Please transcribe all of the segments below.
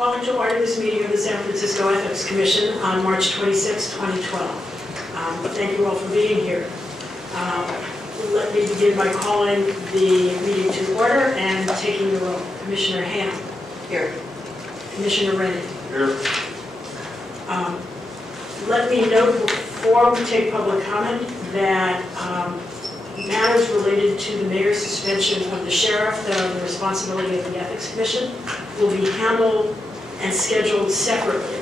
Calling to order this meeting of the San Francisco Ethics Commission on March 26, 2012. Thank you all for being here. Let me begin by calling the meeting to order and taking the roll. Commissioner Ham. Here. Commissioner Rennie. Here. Let me note before we take public comment that matters related to the mayor's suspension of the sheriff that are the responsibility of the Ethics Commission will be handled and scheduled separately.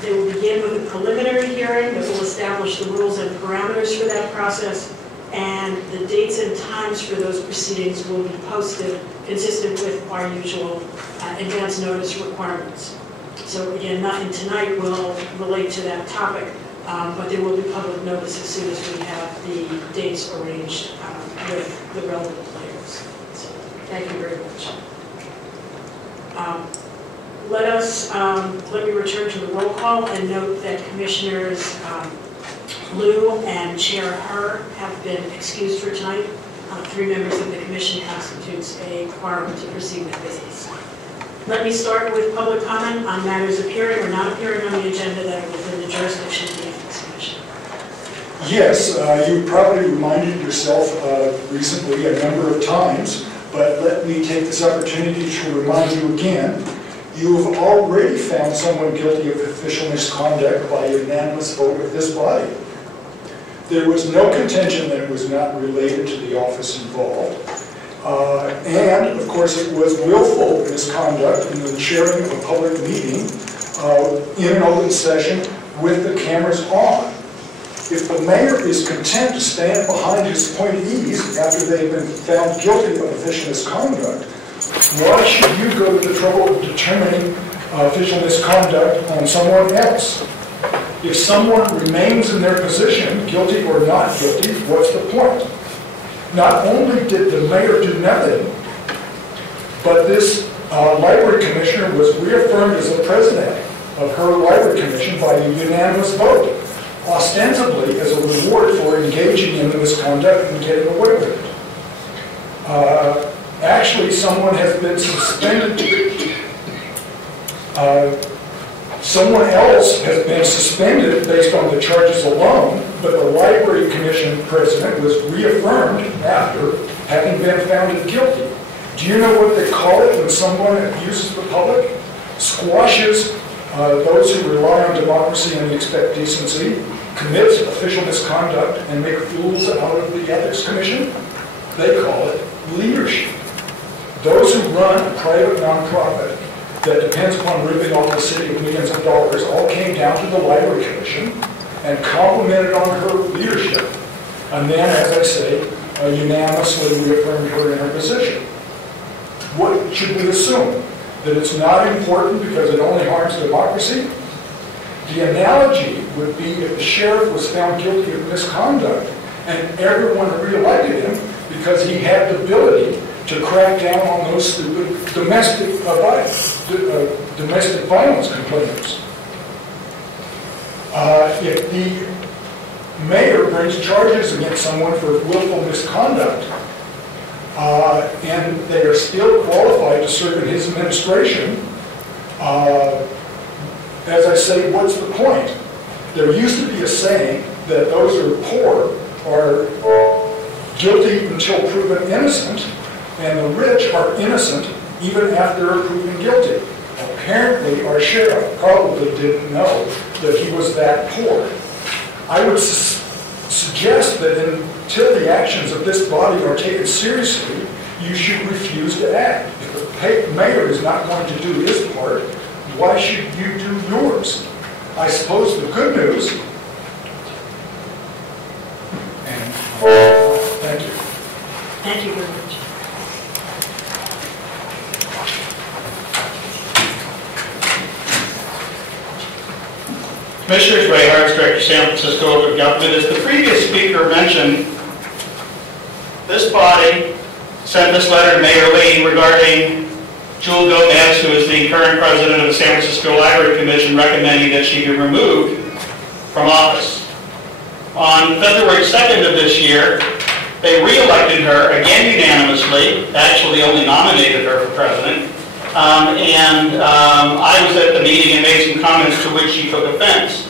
They will begin with a preliminary hearing that will establish the rules and parameters for that process, and the dates and times for those proceedings will be posted consistent with our usual advance notice requirements. So again, nothing tonight will relate to that topic, but there will be public notice as soon as we have the dates arranged with the relevant players. So thank you very much. Let me return to the roll call and note that Commissioners Liu and Chair Herr have been excused for tonight. 3 members of the Commission constitutes a quorum to proceed with business. Let me start with public comment on matters appearing or not appearing on the agenda that are within the jurisdiction of the Ethics Commission. Yes, you probably reminded yourself recently a number of times, but let me take this opportunity to remind you again. You have already found someone guilty of official misconduct by a unanimous vote of this body. There was no contention that it was not related to the office involved. And, of course, it was willful misconduct in the chairing of a public meeting in an open session with the cameras on. If the mayor is content to stand behind his appointees after they've been found guilty of official misconduct, why should you go to the trouble of determining official misconduct on someone else? If someone remains in their position, guilty or not guilty, what's the point? Not only did the mayor do nothing, but this library commissioner was reaffirmed as the president of her library commission by a unanimous vote, ostensibly as a reward for engaging in the misconduct and getting away with it. Actually, someone has been suspended. Someone else has been suspended based on the charges alone, but the library commission president was reaffirmed after having been found guilty. Do you know what they call it when someone abuses the public? Squashes those who rely on democracy and expect decency, commits official misconduct, and make fools out of the Ethics Commission? They call it leadership. Those who run a private nonprofit that depends upon ripping off the city of millions of dollars all came down to the Library Commission and complimented on her leadership. And then, as I say, unanimously reaffirmed her in her position. What should we assume? That it's not important because it only harms democracy? The analogy would be if the sheriff was found guilty of misconduct and everyone re-elected him because he had the ability to crack down on those stupid domestic violence complainants. If the mayor brings charges against someone for willful misconduct and they are still qualified to serve in his administration, as I say, what's the point? There used to be a saying that those who are poor are guilty until proven innocent, and the rich are innocent even after they're proven guilty. Apparently, our sheriff probably didn't know that he was that poor. I would suggest that until the actions of this body are taken seriously, you should refuse to act. If the mayor is not going to do his part, why should you do yours? I suppose the good news, and thank you. Thank you very much. Commissioners, Ray Harris, Director, San Francisco Open Government. As the previous speaker mentioned, this body sent this letter to Mayor Lee regarding Jewel Gomez, who is the current president of the San Francisco Library Commission, recommending that she be removed from office. On February 2nd of this year, they re-elected her, again unanimously, actually only nominated her for president, I was at the meeting and made some comments to which she took offense.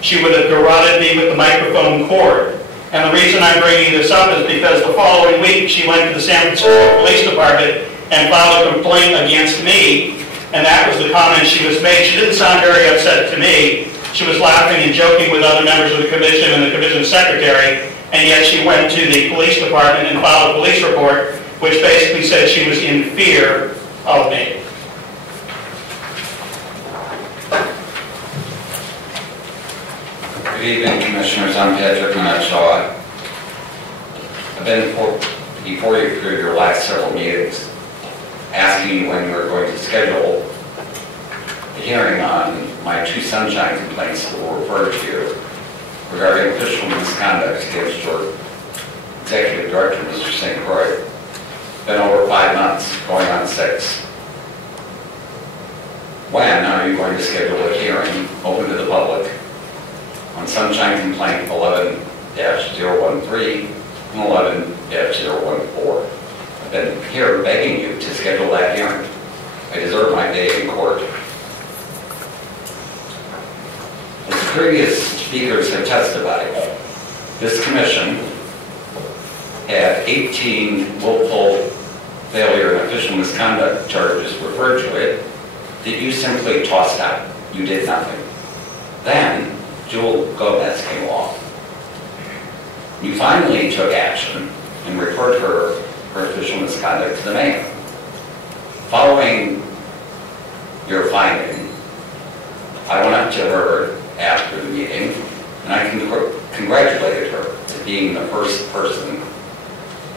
She would have garroted me with the microphone cord. And the reason I'm bringing this up is because the following week she went to the San Francisco Police Department and filed a complaint against me, and that was the comment she was made. She didn't sound very upset to me. She was laughing and joking with other members of the commission and the commission secretary, and yet she went to the police department and filed a police report, which basically said she was in fear of me. Good evening, Commissioners. I'm Patrick Minetshaw. I've been before you for your last several meetings, asking you when you were going to schedule a hearing on my two sunshine complaints that were referred to regarding official misconduct against your Executive Director, Mr. St. Croix. Been over 5 months, going on 6. When are you going to schedule a hearing open to the public on Sunshine Complaint 11-013 and 11-014. I've been here begging you to schedule that hearing. I deserve my day in court. As the previous speakers have testified, this commission had 18 willful failure and official misconduct charges referred to it that you simply tossed out. You did nothing. Then Jewel Gomez came along. You finally took action and referred her official misconduct to the mayor. Following your finding, I went up to her after the meeting and I congratulated her to being the first person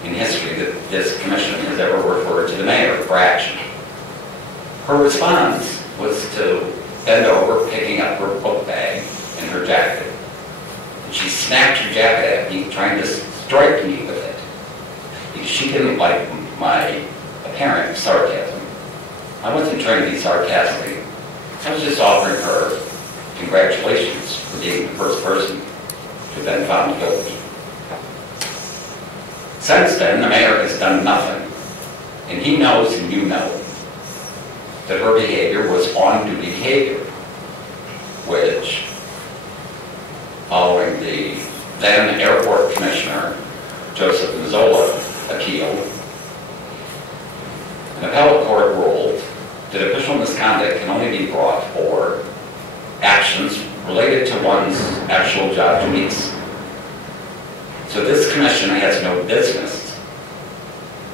in history that this commission has ever referred to the mayor for action. Her response was to bend over, picking up her book bag and her jacket. And she snapped her jacket at me, trying to strike me with it. Because she didn't like my apparent sarcasm. I wasn't trying to be sarcastic. I was just offering her congratulations for being the first person to have been found guilty. Since then, the mayor has done nothing. And he knows, and you know, that her behavior was on-duty behavior, which, following then Airport Commissioner Joseph Mazzola appealed. An appellate court ruled that official misconduct can only be brought for actions related to one's actual job duties. So this commission has no business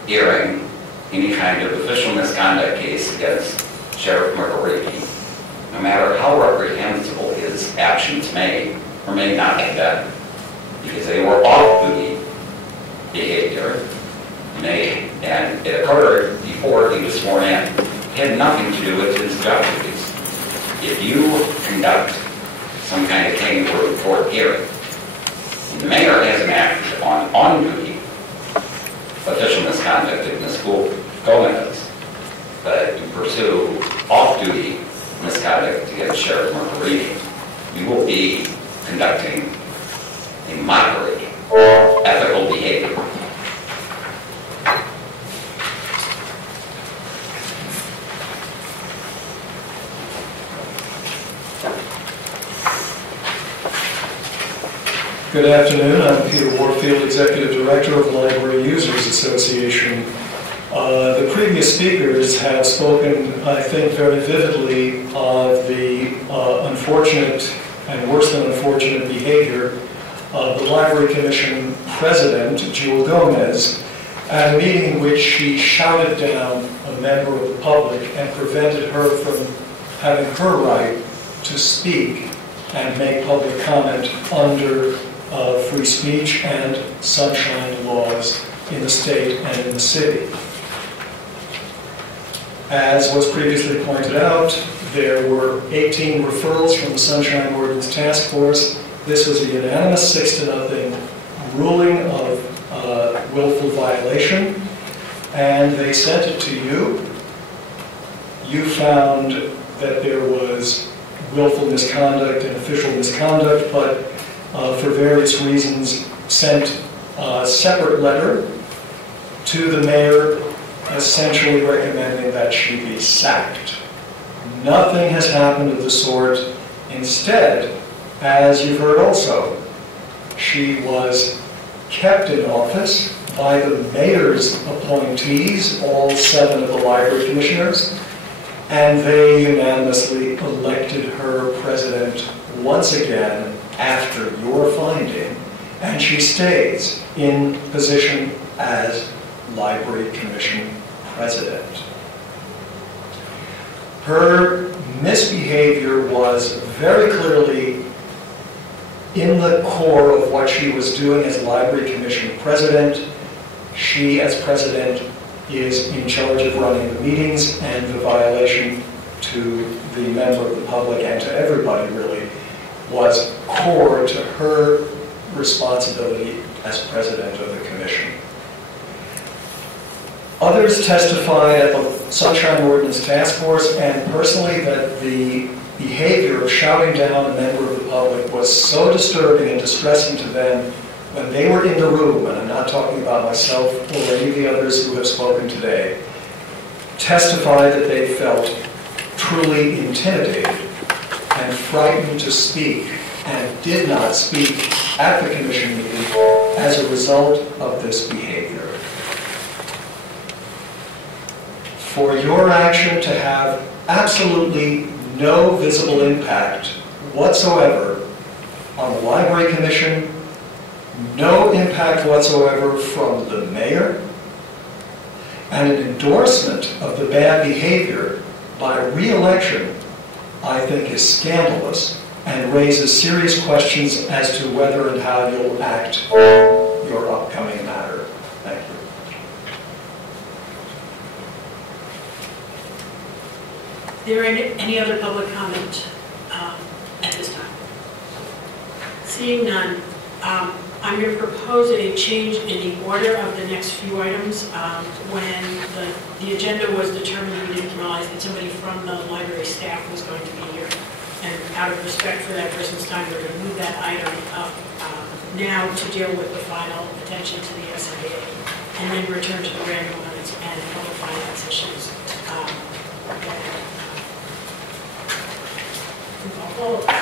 hearing any kind of official misconduct case against Sheriff McAreevy, no matter how reprehensible his actions may or may not have been, because they were off-duty behavior, and it occurred before he was sworn in. It had nothing to do with his job duties. If you conduct some kind of kangaroo court hearing, and the mayor hasn't acted on duty official misconduct in the school Gomez, but you pursue off-duty misconduct against Sheriff McAreevy, you will be conducting a mockery of ethical behavior. Good afternoon. I'm Peter Warfield, Executive Director of Library Users Association. The previous speakers have spoken, I think, very vividly of the unfortunate and worse than unfortunate behavior of the Library Commission President, Jewel Gomez, at a meeting in which she shouted down a member of the public and prevented her from having her right to speak and make public comment under free speech and sunshine laws in the state and in the city. As was previously pointed out, there were 18 referrals from the Sunshine Ordinance Task Force. This was a unanimous 6-0 ruling of willful violation, and they sent it to you. You found that there was willful misconduct and official misconduct, but for various reasons sent a separate letter to the mayor essentially recommending that she be sacked. Nothing has happened of the sort. Instead, as you've heard also, she was kept in office by the mayor's appointees, all 7 of the library commissioners, and they unanimously elected her president once again after your finding, and she stays in position as Library Commission President. Her misbehavior was very clearly in the core of what she was doing as Library Commission President. She, as President, is in charge of running the meetings, and the violation to the member of the public and to everybody really was core to her responsibility as President of the Commission. Others testified at the Sunshine Ordinance Task Force and personally that the behavior of shouting down a member of the public was so disturbing and distressing to them when they were in the room, and I'm not talking about myself or any of the others who have spoken today, testified that they felt truly intimidated and frightened to speak and did not speak at the commission meeting as a result of this behavior. For your action to have absolutely no visible impact whatsoever on the Library Commission, no impact whatsoever from the mayor, and an endorsement of the bad behavior by re-election, I think is scandalous and raises serious questions as to whether and how you'll act on your upcoming matter. Thank you. Is there any other public comment at this time? Seeing none, I'm going to propose a change in the order of the next few items. When the agenda was determined, we didn't realize that somebody from the library staff was going to be here. And out of respect for that person's time, we're going to move that item up now to deal with the final attention to the SMBA, and then return to the random ones and public finance issues. All of us.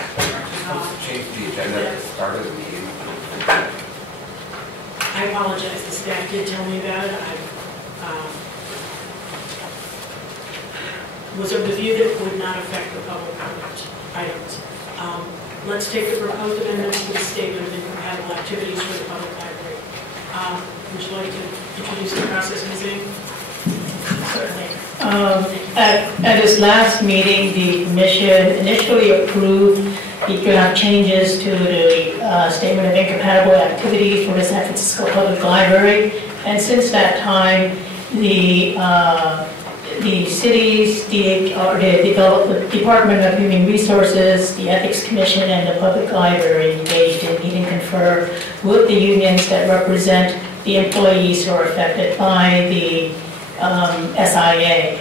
Supposed to change the agenda at the start of the meeting. I apologize, the staff did tell me about it. I was of the view that it would not affect the public comment items. Let's take the proposed amendments to the statement of incompatible activities for the public library. Would you like to introduce the process, Ms. Ing? Certainly. At this last meeting, the commission initially approved the draft changes to the statement of incompatible activities for the San Francisco Public Library. And since that time, the cities, the Department of Human Resources, the Ethics Commission, and the Public Library engaged in meet and confer with the unions that represent the employees who are affected by the SIA.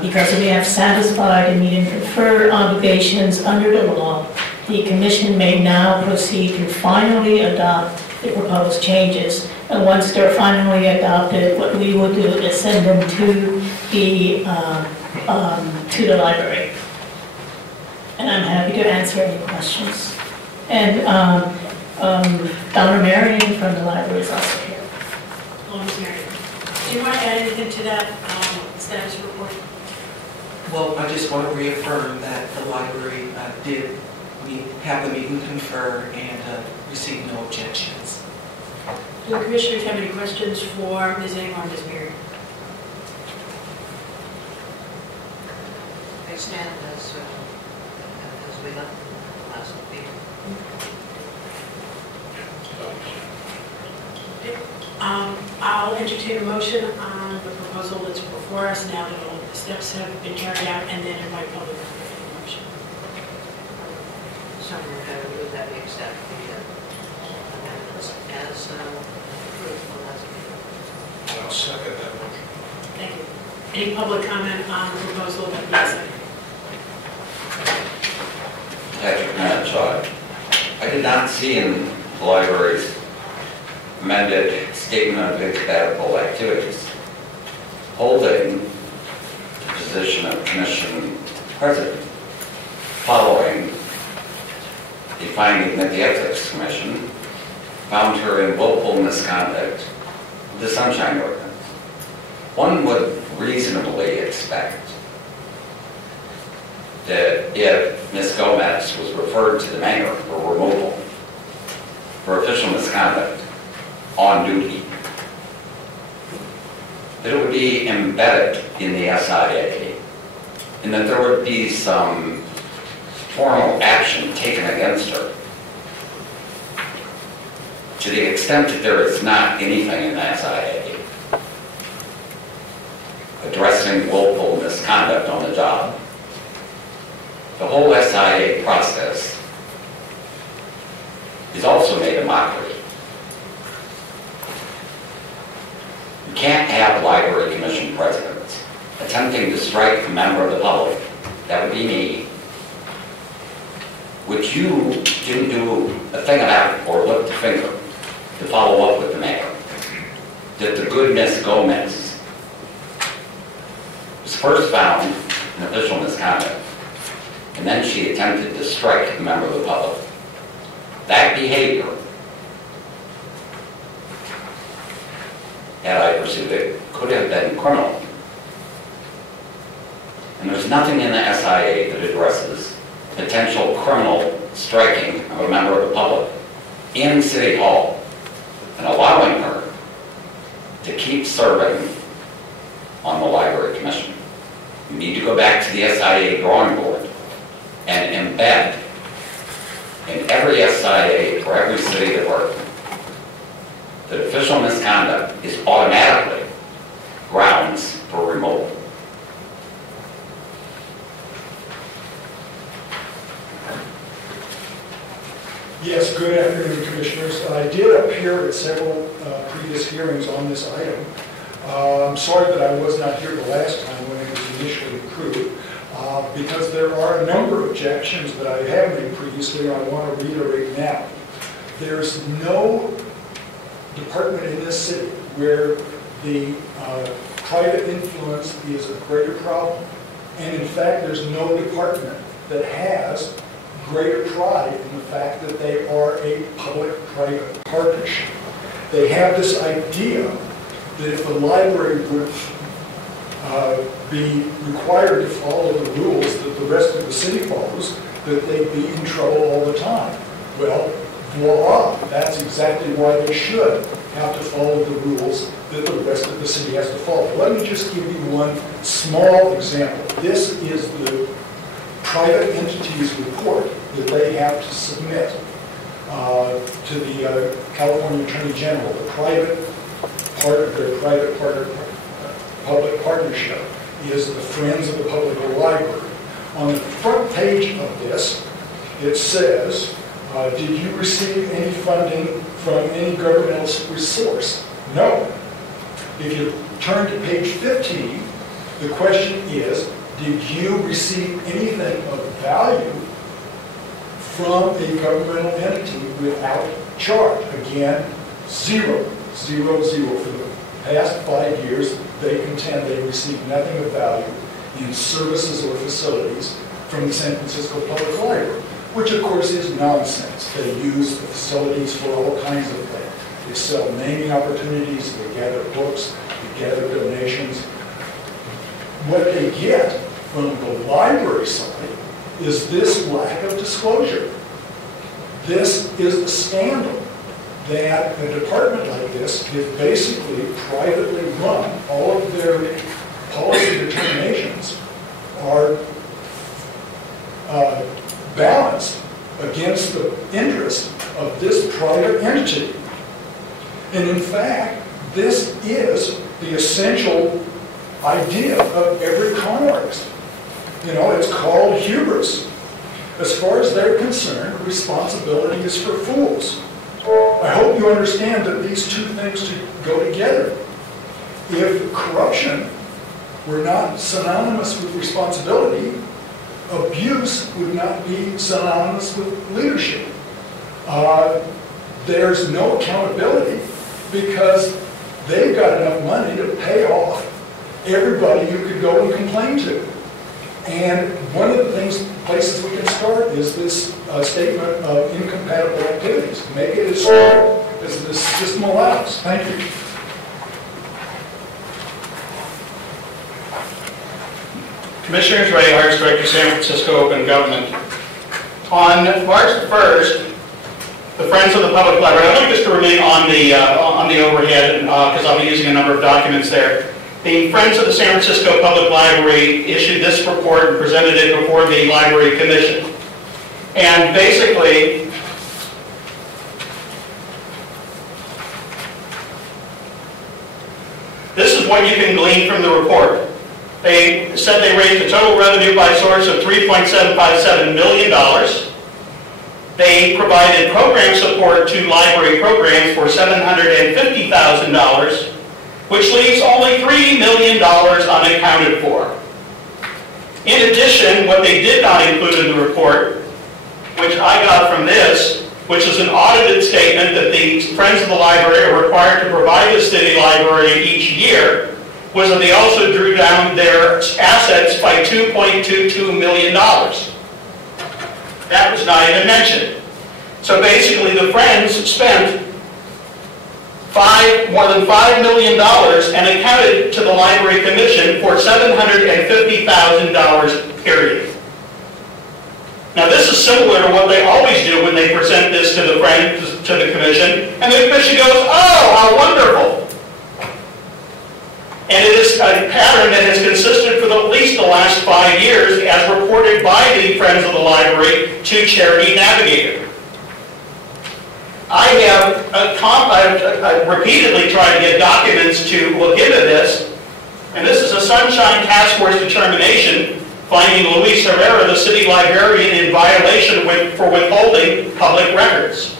Because we have satisfied the meet and confer obligations under the law, the commission may now proceed to finally adopt the proposed changes. And once they're finally adopted, what we will do is send them to the library. And I'm happy to answer any questions. And Donna Marion from the library is also here. Hello, Ms. Marion. Do you want to add anything to that status report? Well, I just want to reaffirm that the library did have the meet and confer and received no objections. Do the commissioners have any questions for Ms. Ing or Ms. Marion? I stand as we left last meeting. I'll entertain a motion on the proposal that's before us now that all the steps have been carried out, and then invite public motion. So we're going to move that we accept the amendments as approved from last meeting. I'll second that motion. Thank you. Any public comment on the proposal that we accept? Patrick Manchot. I did not see in the library's amended statement of incompatible activities holding the position of commission president following the finding that the Ethics Commission found her in willful misconduct of the Sunshine Ordinance. One would reasonably expect that if Ms. Gomez was referred to the mayor for removal for official misconduct on duty, that it would be embedded in the SIA and that there would be some formal action taken against her. To the extent that there is not anything in the SIA addressing willful misconduct on the job, the whole SIA process is also made a mockery. You can't have library commission presidents attempting to strike a member of the public, that would be me, which you didn't do a thing about or lift a finger to follow up with the mayor. That the good Miss Gomez was first found in official misconduct, and then she attempted to strike a member of the public. That behavior, had I pursued it, could have been criminal. And there's nothing in the SIA that addresses potential criminal striking of a member of the public in City Hall and allowing her to keep serving on the Library Commission. You need to go back to the SIA drawing board and embed in every SIA for every city department that official misconduct is automatically grounds for removal. Yes, good afternoon, Commissioners. I did appear at several previous hearings on this item. I'm sorry that I was not here the last time when it was initially approved, because there are a number of objections that I have made previously and I want to reiterate now. There's no department in this city where the private influence is a greater problem, and in fact there's no department that has greater pride in the fact that they are a public-private partnership. They have this idea that if the library would be required to follow the rules that the rest of the city follows, that they'd be in trouble all the time. Well, voila, that's exactly why they should have to follow the rules that the rest of the city has to follow. Let me just give you one small example. This is the private entities report that they have to submit to the California Attorney General, the private part of their public partnership is the Friends of the Public Library. On the front page of this, it says, did you receive any funding from any governmental resource? No. If you turn to page 15, the question is, did you receive anything of value from a governmental entity without charge? Again, zero, zero, zero. For the past 5 years, they contend they received nothing of value in services or facilities from the San Francisco Public Library, which of course is nonsense. They use the facilities for all kinds of things. They sell naming opportunities, they gather books, they gather donations. What they get from the library side is this lack of disclosure. This is a scandal that a department like this is basically privately run. All of their policy determinations are balanced against the interest of this private entity. And in fact, this is the essential idea of every con artist. You know, it's called hubris. As far as they're concerned, responsibility is for fools. I hope you understand that these two things go together. If corruption were not synonymous with responsibility, abuse would not be synonymous with leadership. There's no accountability because they've got enough money to pay off everybody you could go and complain to. And one of the places we can start is this statement of incompatible activities. Make it as strict as the system allows. Thank you. Commissioners, Ray Hartz, Director, San Francisco Open Government. On March 1st, the Friends of the Public Library, I'd like this to remain on the overhead because I'll be using a number of documents there. The Friends of the San Francisco Public Library issued this report and presented it before the Library Commission. And basically, this is what you can glean from the report. They said they raised a total revenue by source of $3.757 million. They provided program support to library programs for $750,000, which leaves only $3 million unaccounted for. In addition, what they did not include in the report, which I got from this, which is an audited statement that the Friends of the Library are required to provide the city library each year, was that they also drew down their assets by $2.22 million. That was not even mentioned. So basically the Friends spent more than $5 million and accounted to the Library Commission for $750,000, period. Now this is similar to what they always do when they present this to the Friends, to the Commission, and the Commission goes, oh, how wonderful. And it is a pattern that has consisted for at least the last 5 years as reported by the Friends of the Library to Charity Navigator. I have repeatedly tried to get documents to look into this, and this is a Sunshine Task Force determination finding Luis Herrera, the city librarian, in violation for withholding public records.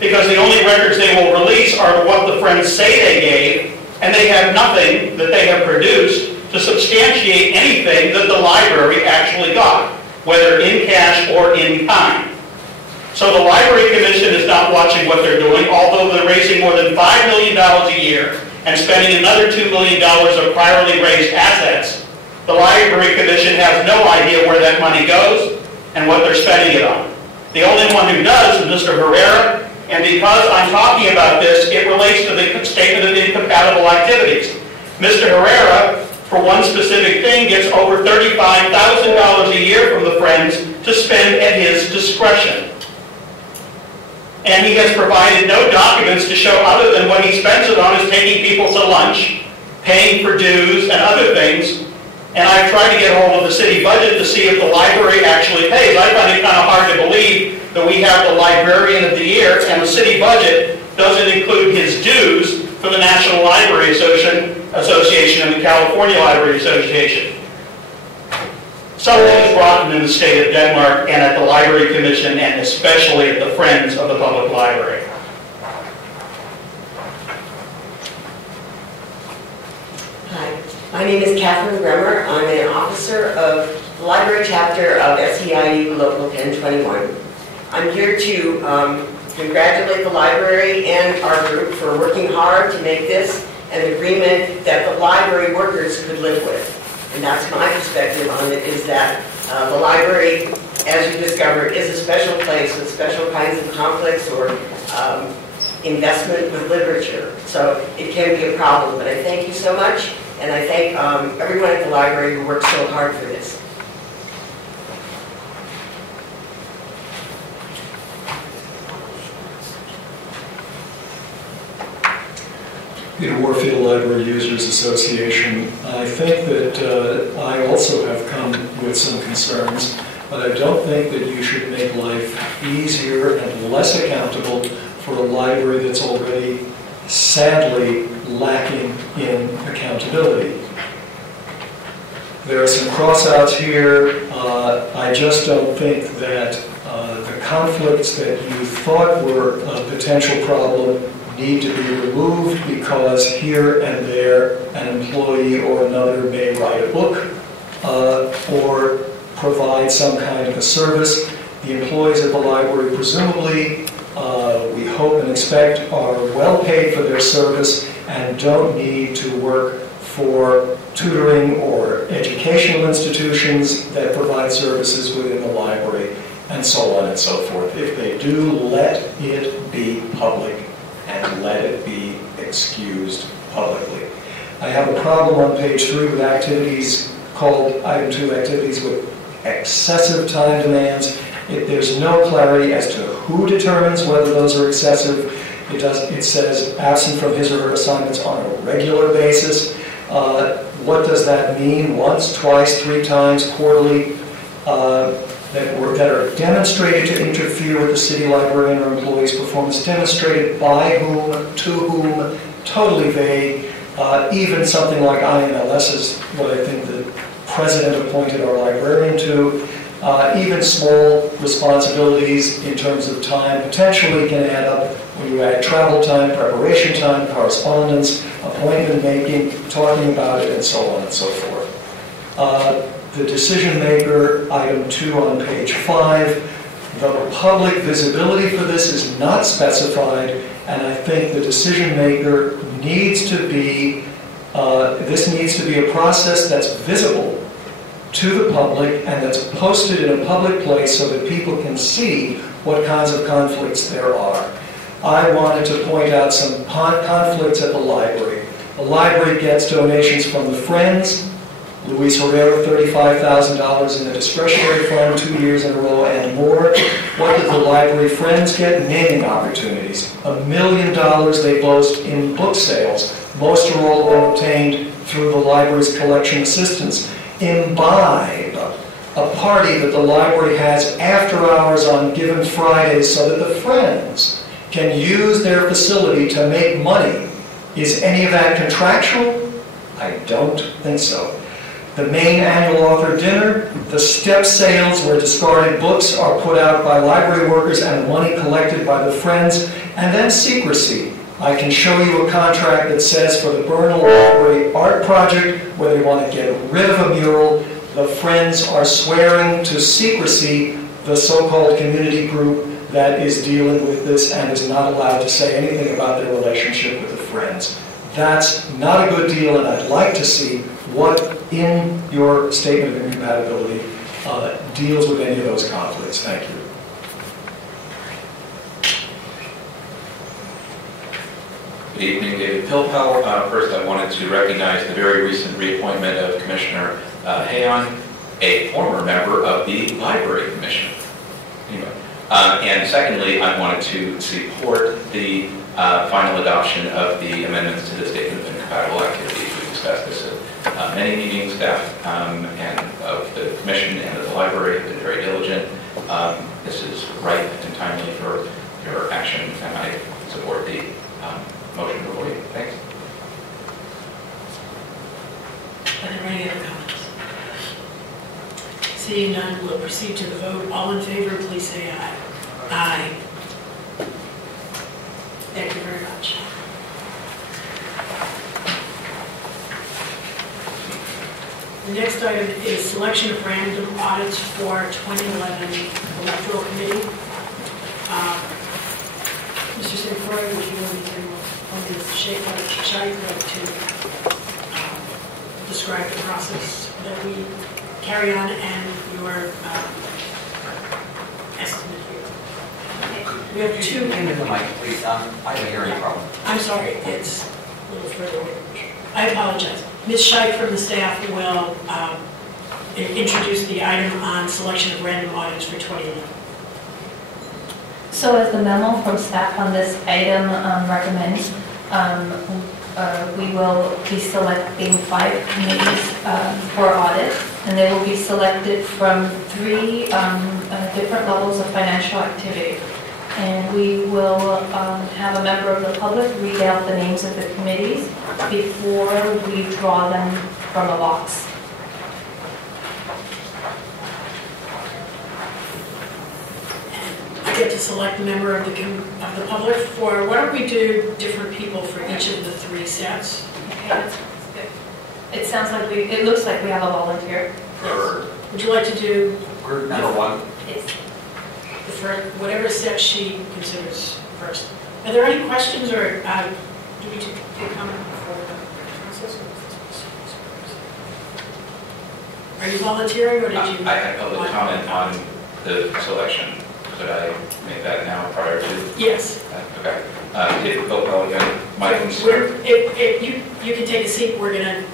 Because the only records they will release are what the Friends say they gave, and they have nothing that they have produced to substantiate anything that the library actually got, whether in cash or in kind. So the Library Commission is not watching what they're doing, although they're raising more than $5 million a year and spending another $2 million of priorly raised assets. The Library Commission has no idea where that money goes, and what they're spending it on. The only one who does is Mr. Herrera, and because I'm talking about this, it relates to the statement of incompatible activities. Mr. Herrera, for one specific thing, gets over $35,000 a year from the Friends to spend at his discretion. And he has provided no documents to show other than what he spends it on is taking people to lunch, paying for dues and other things. And I've tried to get hold of the city budget to see if the library actually pays. I find it kind of hard to believe that we have the librarian of the year and the city budget doesn't include his dues for the National Library Association and the California Library Association. Something is rotten in the state of Denmark and at the Library Commission and especially at the Friends of the Public Library. Hi, my name is Catherine Bremer. I'm an officer of the library chapter of SEIU Local 1021. I'm here to congratulate the library and our group for working hard to make this an agreement that the library workers could live with. And that's my perspective on it, is that the library, as you discovered, is a special place with special kinds of conflicts or investment with literature. So it can be a problem, but I thank you so much, and I thank everyone at the library who worked so hard for this. Peter Warfield, Library Users Association. I think that I also have come with some concerns, but I don't think that you should make life easier and less accountable for a library that's already sadly lacking in accountability. There are some cross-outs here. I just don't think that the conflicts that you thought were a potential problem need to be removed because here and there an employee or another may write a book or provide some kind of a service. The employees of the library presumably, we hope and expect, are well paid for their service and don't need to work for tutoring or educational institutions that provide services within the library, and so on and so forth. If they do, let it be public and let it be excused publicly. I have a problem on page 3 with activities called item 2, activities with excessive time demands. There's no clarity as to who determines whether those are excessive. It says absent from his or her assignments on a regular basis. What does that mean? Once, twice, 3 times, quarterly, that are demonstrated to interfere with the city librarian or employee's performance, demonstrated by whom, to whom, totally vague. Even something like IMLS is what I think the president appointed our librarian to. Even small responsibilities in terms of time potentially can add up when you add travel time, preparation time, correspondence, appointment making, talking about it, and so on and so forth. The decision maker, item 2 on page 5, the public visibility for this is not specified, and I think the decision maker needs to be, this needs to be a process that's visible to the public and that's posted in a public place so that people can see what kinds of conflicts there are. I wanted to point out some conflicts at the library. The library gets donations from the Friends. Luis Herrera, $35,000 in the discretionary fund, 2 years in a row and more. What did the library Friends get? Naming opportunities. $1 million they boast in book sales. Most are all obtained through the library's collection assistance. Imbibe, a party that the library has after hours on given Fridays so that the Friends can use their facility to make money. Is any of that contractual? I don't think so. The main annual author dinner, the step sales where discarded books are put out by library workers and the money collected by the Friends, and then secrecy. I can show you a contract that says for the Bernal Library Art Project, where they want to get rid of a mural, the Friends are swearing to secrecy the so-called community group that is dealing with this and is not allowed to say anything about their relationship with the Friends. That's not a good deal, and I'd like to see what in your statement of incompatibility deals with any of those conflicts. Thank you. Good evening, David Pilpel. First, I wanted to recognize the very recent reappointment of Commissioner Hayon, a former member of the Library Commission. Anyway, and secondly, I wanted to support the final adoption of the amendments to the Statement of Incompatible Activities. We discussed this at many meetings. Staff and of the Commission and of the Library have been very diligent. This is right and timely for your action, and I support the motion before you. Thanks. Are there any other comments? Seeing none, we'll proceed to the vote. All in favor, please say aye. Aye. Thank you very much. The next item is selection of random audits for 2011 Electoral Committee. Mr. St. Croix, would you want to shape up to describe the process that we carry on and your estimate here? We have two. Into the mic, please. I don't hear any problem. I'm sorry, it's a little further away. I apologize. Ms. Scheid from the staff will introduce the item on selection of random audits for 2011. So as the memo from staff on this item recommends, we will be selecting 5 committees for audit, and they will be selected from 3 different levels of financial activity. And we will have a member of the public read out the names of the committees before we draw them from a box. I get to select a member of the public for, why don't we do different people for each of the 3 sets? Okay, that's good. It sounds like it looks like we have a volunteer. Yes. Would you like to do? Group number 1. Whatever set she considers first. Are there any questions or do we take comment before the process? Are you volunteering or did you? I had public comment on the selection. Could I make that now prior to? Yes. Okay. David Pilpel again. Mike. If you can take a seat, we're going to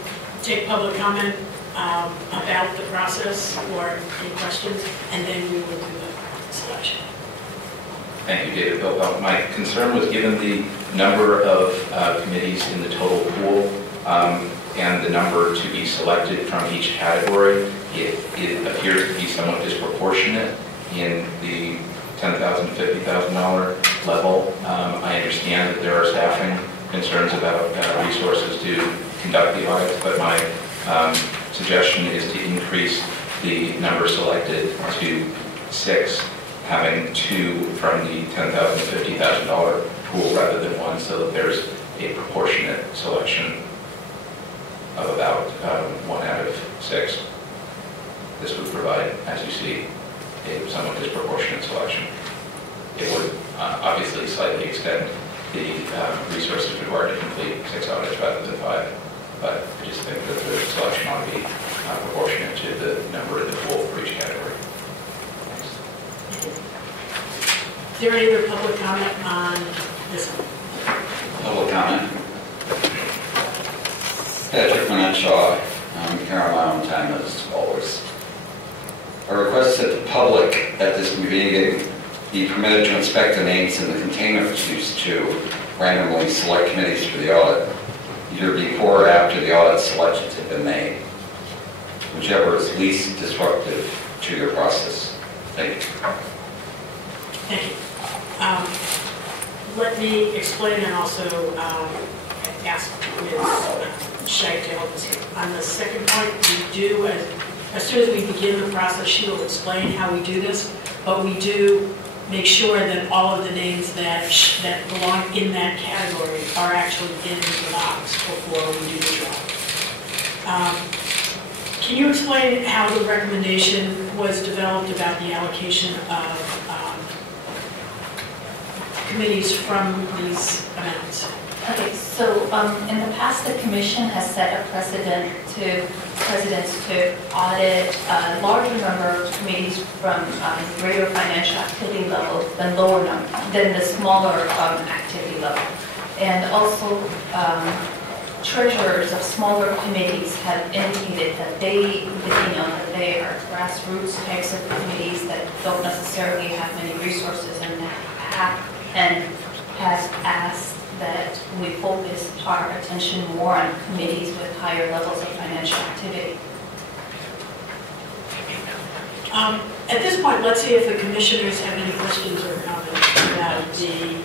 take public comment about the process or any questions, and then we will do the selection. Thank you, David Pilpel. My concern was, given the number of committees in the total pool and the number to be selected from each category, it appears to be somewhat disproportionate in the $10,000 to $50,000 level. I understand that there are staffing concerns about resources to conduct the audit, but my suggestion is to increase the number selected to 6, having 2 from the $10,000 to $50,000 pool rather than 1, so that there's a proportionate selection of about 1 out of 6. This would provide, as you see, a somewhat disproportionate selection. It would obviously slightly extend the resources required to complete 6 audits rather than 5, but I just think that the selection ought to be proportionate to the number in the pool for each category. Is there any other public comment on this one? Public comment. Patrick Manenshaw. I'm here on my own time as always. I request that the public at this meeting be permitted to inspect the names in the containers used to randomly select committees for the audit, either before or after the audit selections have been made, whichever is least disruptive to your process. Thank you. Thank you. Let me explain and also ask Ms. Scheid to help us here. On the second point, we do, as soon as we begin the process, she will explain how we do this, but we do make sure that all of the names that belong in that category are actually in the box before we do the draw. Can you explain how the recommendation was developed about the allocation of committees from these amounts? Okay, so in the past, the commission has set a precedent to presidents to audit a larger number of committees from greater financial activity level than than the smaller activity level. And also, treasurers of smaller committees have indicated that they are grassroots types of committees that don't necessarily have many resources and has asked that we focus our attention more on committees with higher levels of financial activity. At this point, let's see if the commissioners have any questions or comments about the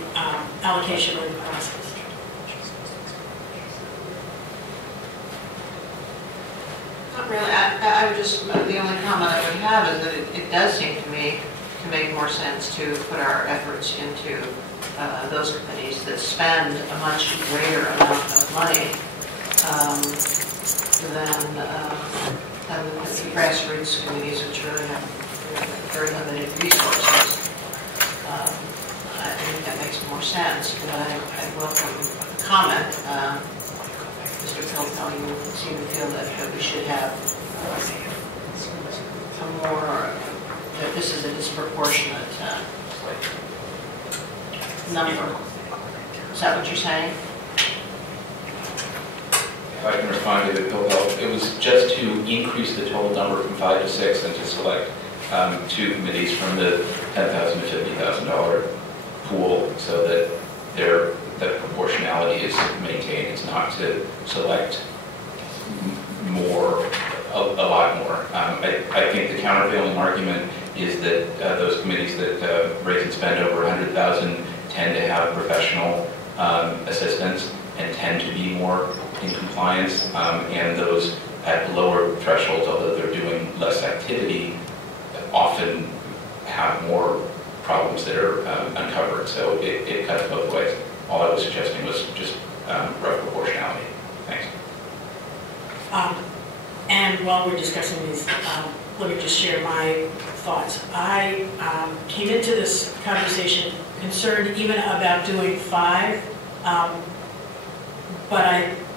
allocation of the process. Not really. I would just, the only comment I would have is that it does seem to me to make more sense to put our efforts into those committees that spend a much greater amount of money than the grassroots committees, which really have very limited resources. I think that makes more sense, but I welcome the comment. Mr. Pilpel, you seem to feel that we should have some more, that this is a disproportionate number. Is that what you're saying? If I can respond to the Pilpel, it was just to increase the total number from 5 to 6 and to select 2 committees from the $10,000 to $50,000 pool so that that proportionality is maintained. It's not to select more, a lot more. I think the countervailing argument is that those committees that raise and spend over $100,000 tend to have professional assistance and tend to be more in compliance, and those at lower thresholds, although they're doing less activity, often have more problems that are uncovered. So it cuts both ways. All I was suggesting was just rough proportionality. Thanks. And while we're discussing these, let me just share my thoughts. I came into this conversation concerned even about doing 5,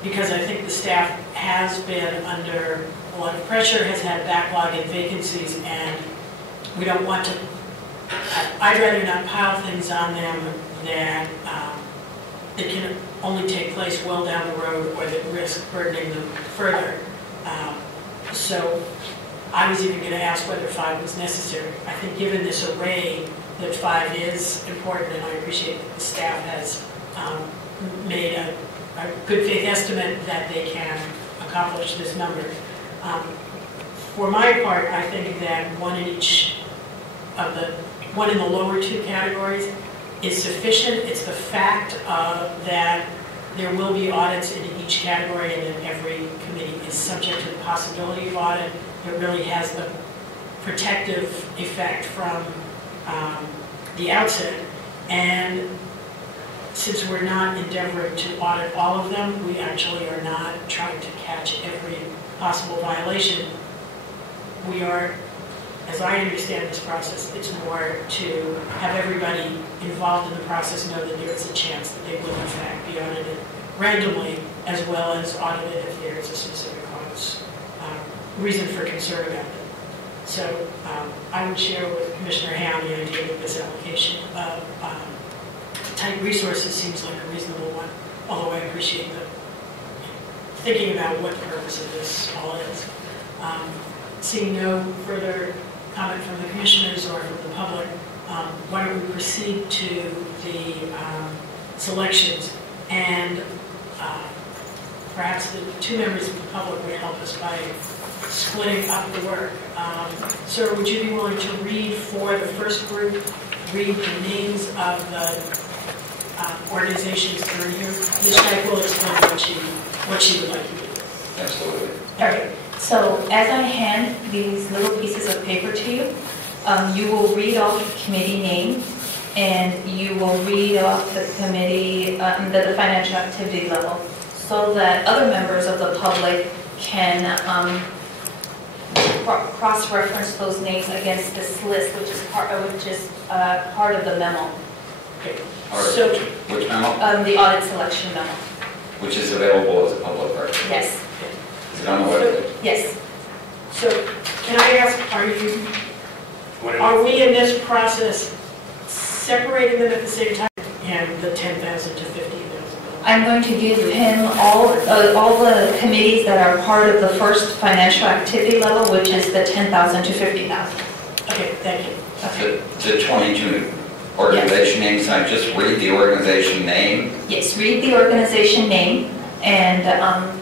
because I think the staff has been under a lot of pressure, has had a backlog in vacancies, and we don't want to, I'd rather not pile things on them that it can only take place well down the road or that risk burdening them further. So I was even going to ask whether 5 was necessary. I think given this array that 5 is important, and I appreciate that the staff has made a good faith estimate that they can accomplish this number. For my part, I think that one in the lower 2 categories is sufficient. It's the fact that there will be audits in each category and that every committee is subject to the possibility of audit. It really has the protective effect from the outset. And since we're not endeavoring to audit all of them, we actually are not trying to catch every possible violation. We are, as I understand this process, it's more to have everybody involved in the process know that there is a chance that they will in fact be audited randomly, as well as audited if there is a specific cause, reason for concern about it. So I would share with Commissioner Ham the idea that this allocation of tight resources seems like a reasonable one, although I appreciate the thinking about what the purpose of this all is. Seeing no further comment from the commissioners or from the public, why don't we proceed to the selections, and perhaps the 2 members of the public would help us by splitting up the work. Sir, would you be willing to read for the first group, read the names of the organizations that are here? Ms. Dyke will explain what she would like to do. Absolutely. Okay, so as I hand these little pieces of paper to you, you will read off the committee name, and you will read off the committee, the financial activity level, so that other members of the public can cross-reference those names against this list, which is part of the memo. Okay. So, which memo? The audit selection memo. Which is available as a public record. Yes. Is done with. Yes. So can I ask, are we in this process separating them at the same time and the 10,000 to 15,000? I'm going to give him all the committees that are part of the first financial activity level, which is the 10,000 to 50,000. Okay, thank you. The 22 organization names, and I just read the organization name. Yes, read the organization name, and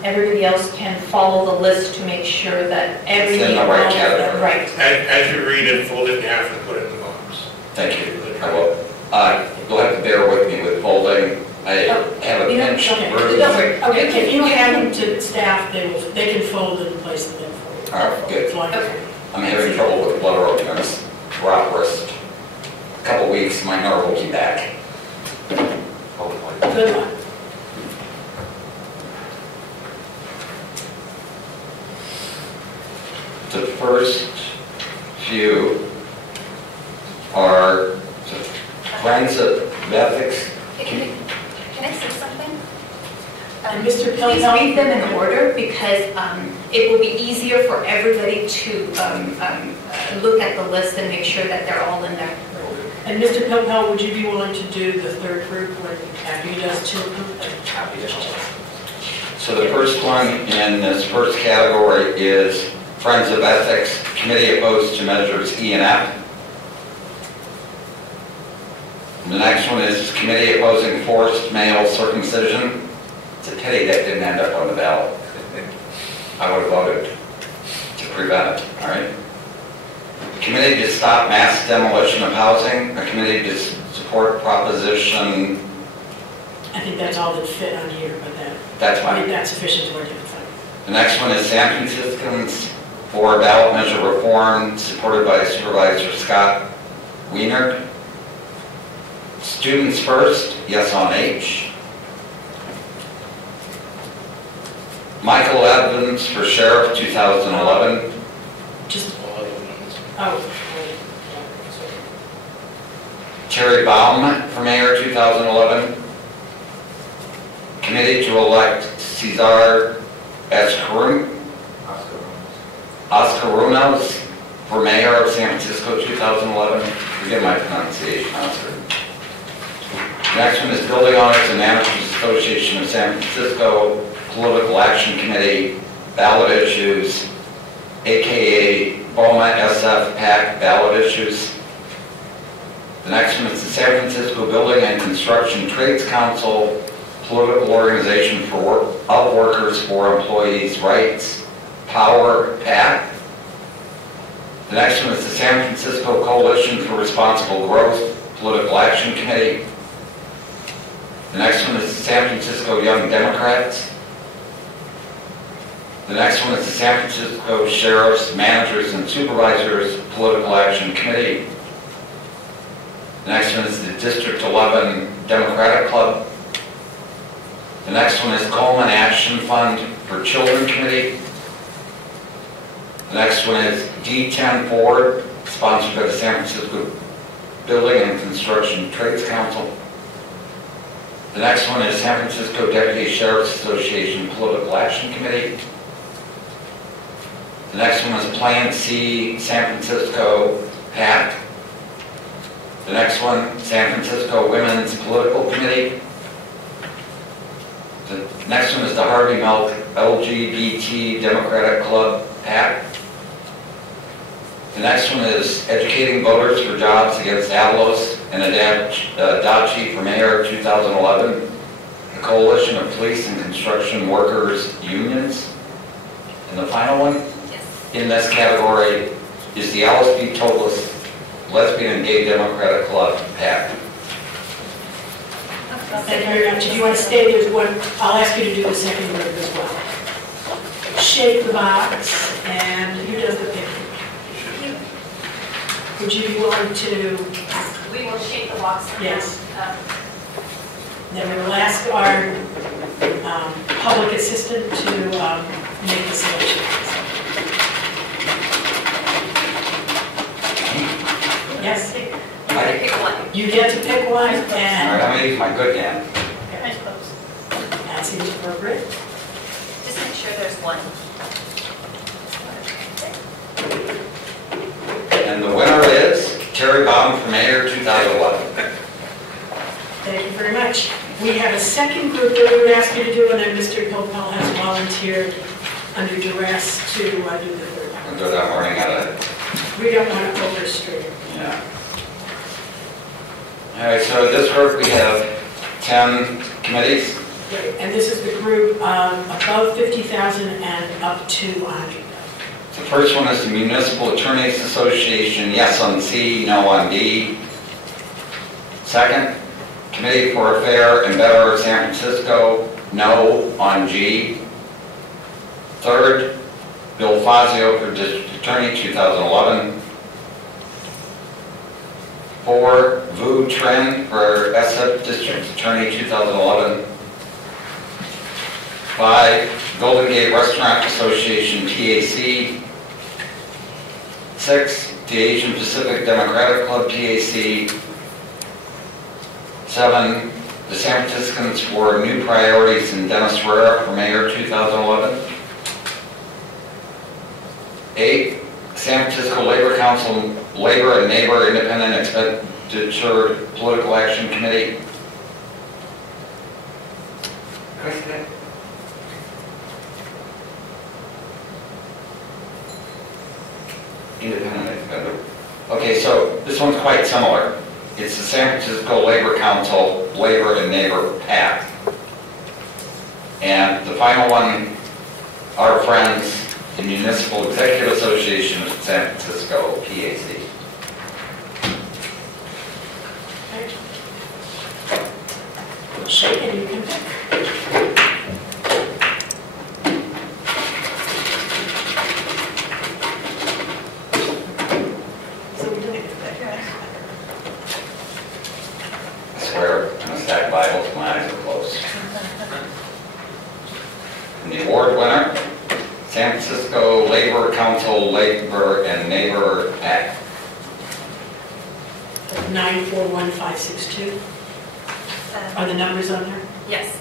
everybody else can follow the list to make sure that every... It's in the right category. Right. As you read it, fold it in half and put it in the box. Thank you. I will. You'll have to bear with me with folding. I have a pinch version. Okay, if you hand them to staff, they can fold and place them in for you. All right, good. Okay. I'm having trouble with blood organs, drop wrist. A couple weeks, my nerve will be back. Hopefully. Good luck. The first few are the Friends of Ethics. Can I say something? And Mr. Please Pelton? read them in order, because it will be easier for everybody to look at the list and make sure that they're all in there. And Mr. Pilpel, would you be willing to do the third group after he does two of them? So the first one in this first category is Friends of Ethics, Committee opposed to measures E and F. The next one is Committee opposing forced male circumcision. It's a pity that didn't end up on the ballot. I would have voted to prevent it, all right? Committee to stop mass demolition of housing, a committee to support proposition. I think that's all that fit on here, but That's I fine. think that's sufficient to identify. The next one is San Franciscans for ballot measure reform, supported by Supervisor Scott Wiener. Students first, yes on H. Michael Evans for Sheriff 2011. Just, All other ones. oh, Terry Baum for Mayor 2011. Committee to elect Cesar Oscarunos for Mayor of San Francisco 2011. Forgive my pronunciation, Oscar. Next one is Building Owners and Managers Association of San Francisco, Political Action Committee, Ballot Issues, AKA BOMA SF PAC Ballot Issues. The next one is the San Francisco Building and Construction Trades Council, Political Organization of Workers for Employees' Rights, Power PAC. The next one is the San Francisco Coalition for Responsible Growth, Political Action Committee. The next one is the San Francisco Young Democrats. The next one is the San Francisco Sheriffs, Managers, and Supervisors Political Action Committee. The next one is the District 11 Democratic Club. The next one is Coleman Action Fund for Children Committee. The next one is D10 Ford, sponsored by the San Francisco Building and Construction Trades Council. The next one is San Francisco Deputy Sheriff's Association Political Action Committee. The next one is Plan C, San Francisco PAC. The next one, San Francisco Women's Political Committee. The next one is the Harvey Milk LGBT Democratic Club PAC. The next one is Educating Voters for Jobs Against Avalos and Adachi for Mayor 2011, the Coalition of Police and Construction Workers Unions. And the final one in this category is the Alice B. Toklas Lesbian and Gay Democratic Club PAC. thank you very much. If you want to stay, there's one, I'll ask you to do the second group as well. Shake the box, and who does the picking? Would you be willing to? We will shake the box. Yes. Then we will ask our public assistant to make the selection. Yes? You get to pick one, All right, and I'm going to use my good hand. that seems appropriate. Just sure there's one. And the winner is Terry Baum for Mayor 2011. Thank you very much. We have a second group that we would ask you to do, and then Mr. Pilpel has volunteered under duress to do the third. We'll do that morning at a... We don't want to overstream. Yeah. All right, so this group we have 10 committees. Right, and this is the group above 50,000 and up to 100,000. The first one is the Municipal Attorneys Association, yes on C, no on D. Second, Committee for a Fair and Better of San Francisco, no on G. Third, Bill Fazio for District Attorney 2011. 4, Vu Tran for SF District Attorney 2011. 5, Golden Gate Restaurant Association TAC. 6, the Asian Pacific Democratic Club TAC. 7, the San Franciscans for New Priorities in Dennis Herrera for Mayor 2011. 8, San Francisco Labor Council Labor and Neighbor Independent Expenditure Political Action Committee. President. Independent Expenditure. Okay, so this one's quite similar. It's the San Francisco Labor Council Labor and Neighbor Pact. And the final one, our friends, the Municipal Executive Association of San Francisco, PAC. Shake and you can pick. So we do it. I swear, I'm a stack Bible, my eyes are closed. And the award winner, San Francisco Labor Council Labor and Neighbor Act. 941562. Are the numbers on there? Yes,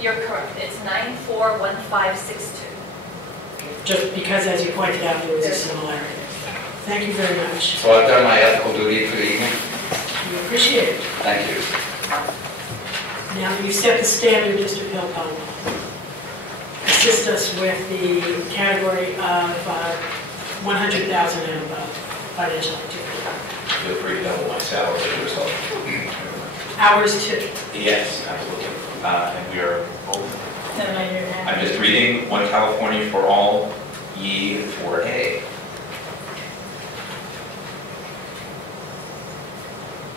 you're correct. It's 941562. Just because, as you pointed out, there was a similarity. Thank you very much. So I've done my ethical duty for the evening. We appreciate it. Thank you. Now, you set the standard, Mr. Pilpon. Assist us with the category of 100,000 and above financial activity. Feel free to double my salary for yourself. Hours too. Yes, absolutely. And we are both. I'm just reading One California for All, E4A.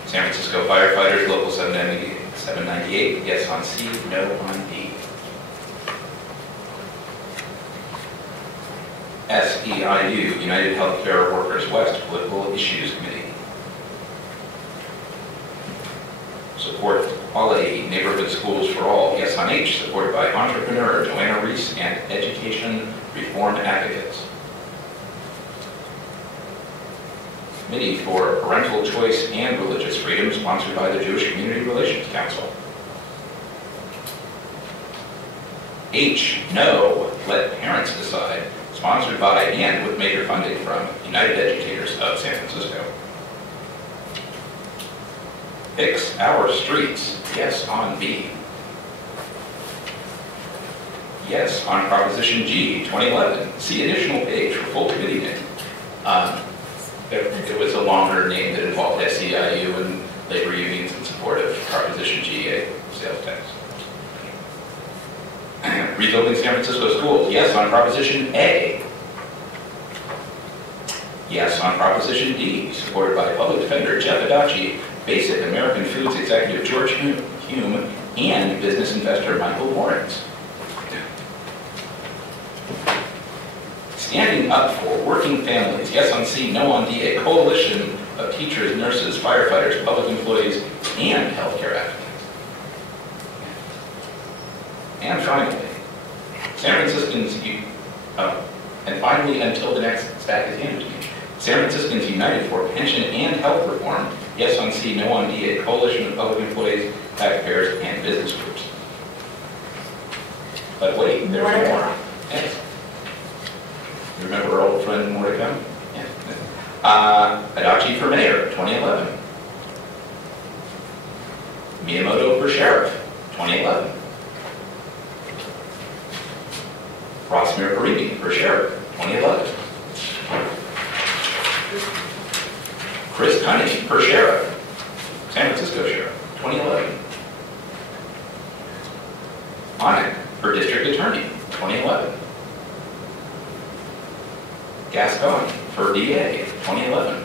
San Francisco firefighters, Local 798, yes on C, no on D. SEIU, United Healthcare Workers West Political Issues Committee. Support Quality Neighborhood Schools for All, yes on H, supported by entrepreneur Joanna Reese and education reform advocates. Committee for Parental Choice and Religious Freedom, sponsored by the Jewish Community Relations Council. H, no, let parents decide, sponsored by and with major funding from United Educators of San Francisco. Fix our streets, yes on B. Yes on Proposition G, 2011. See additional page for full committee name. It was a longer name that involved SEIU and labor unions in support of Proposition G, a sales tax. Rebuilding San Francisco schools, yes on Proposition A. Yes on Proposition D, supported by Public Defender Jeff Adachi, Basic American Foods Executive George Hume, and business investor Michael Lawrence. Standing up for working families, yes on C, no on D, a coalition of teachers, nurses, firefighters, public employees, and healthcare advocates. And finally, San Franciscans, and finally, until the next stack is handed to me, San Franciscans United for Pension and Health Reform, yes on C, no on D, a coalition of public employees, taxpayers, and business groups. But wait, there's more. Yes. You remember our old friend Mordecai? Yeah. Adachi for mayor, 2011. Miyamoto for sheriff, 2011. Rossmere Parimi for sheriff, 2011. Chris Cunningham for sheriff, San Francisco sheriff, 2011. Onik for district attorney, 2011. Gascon for DA, 2011.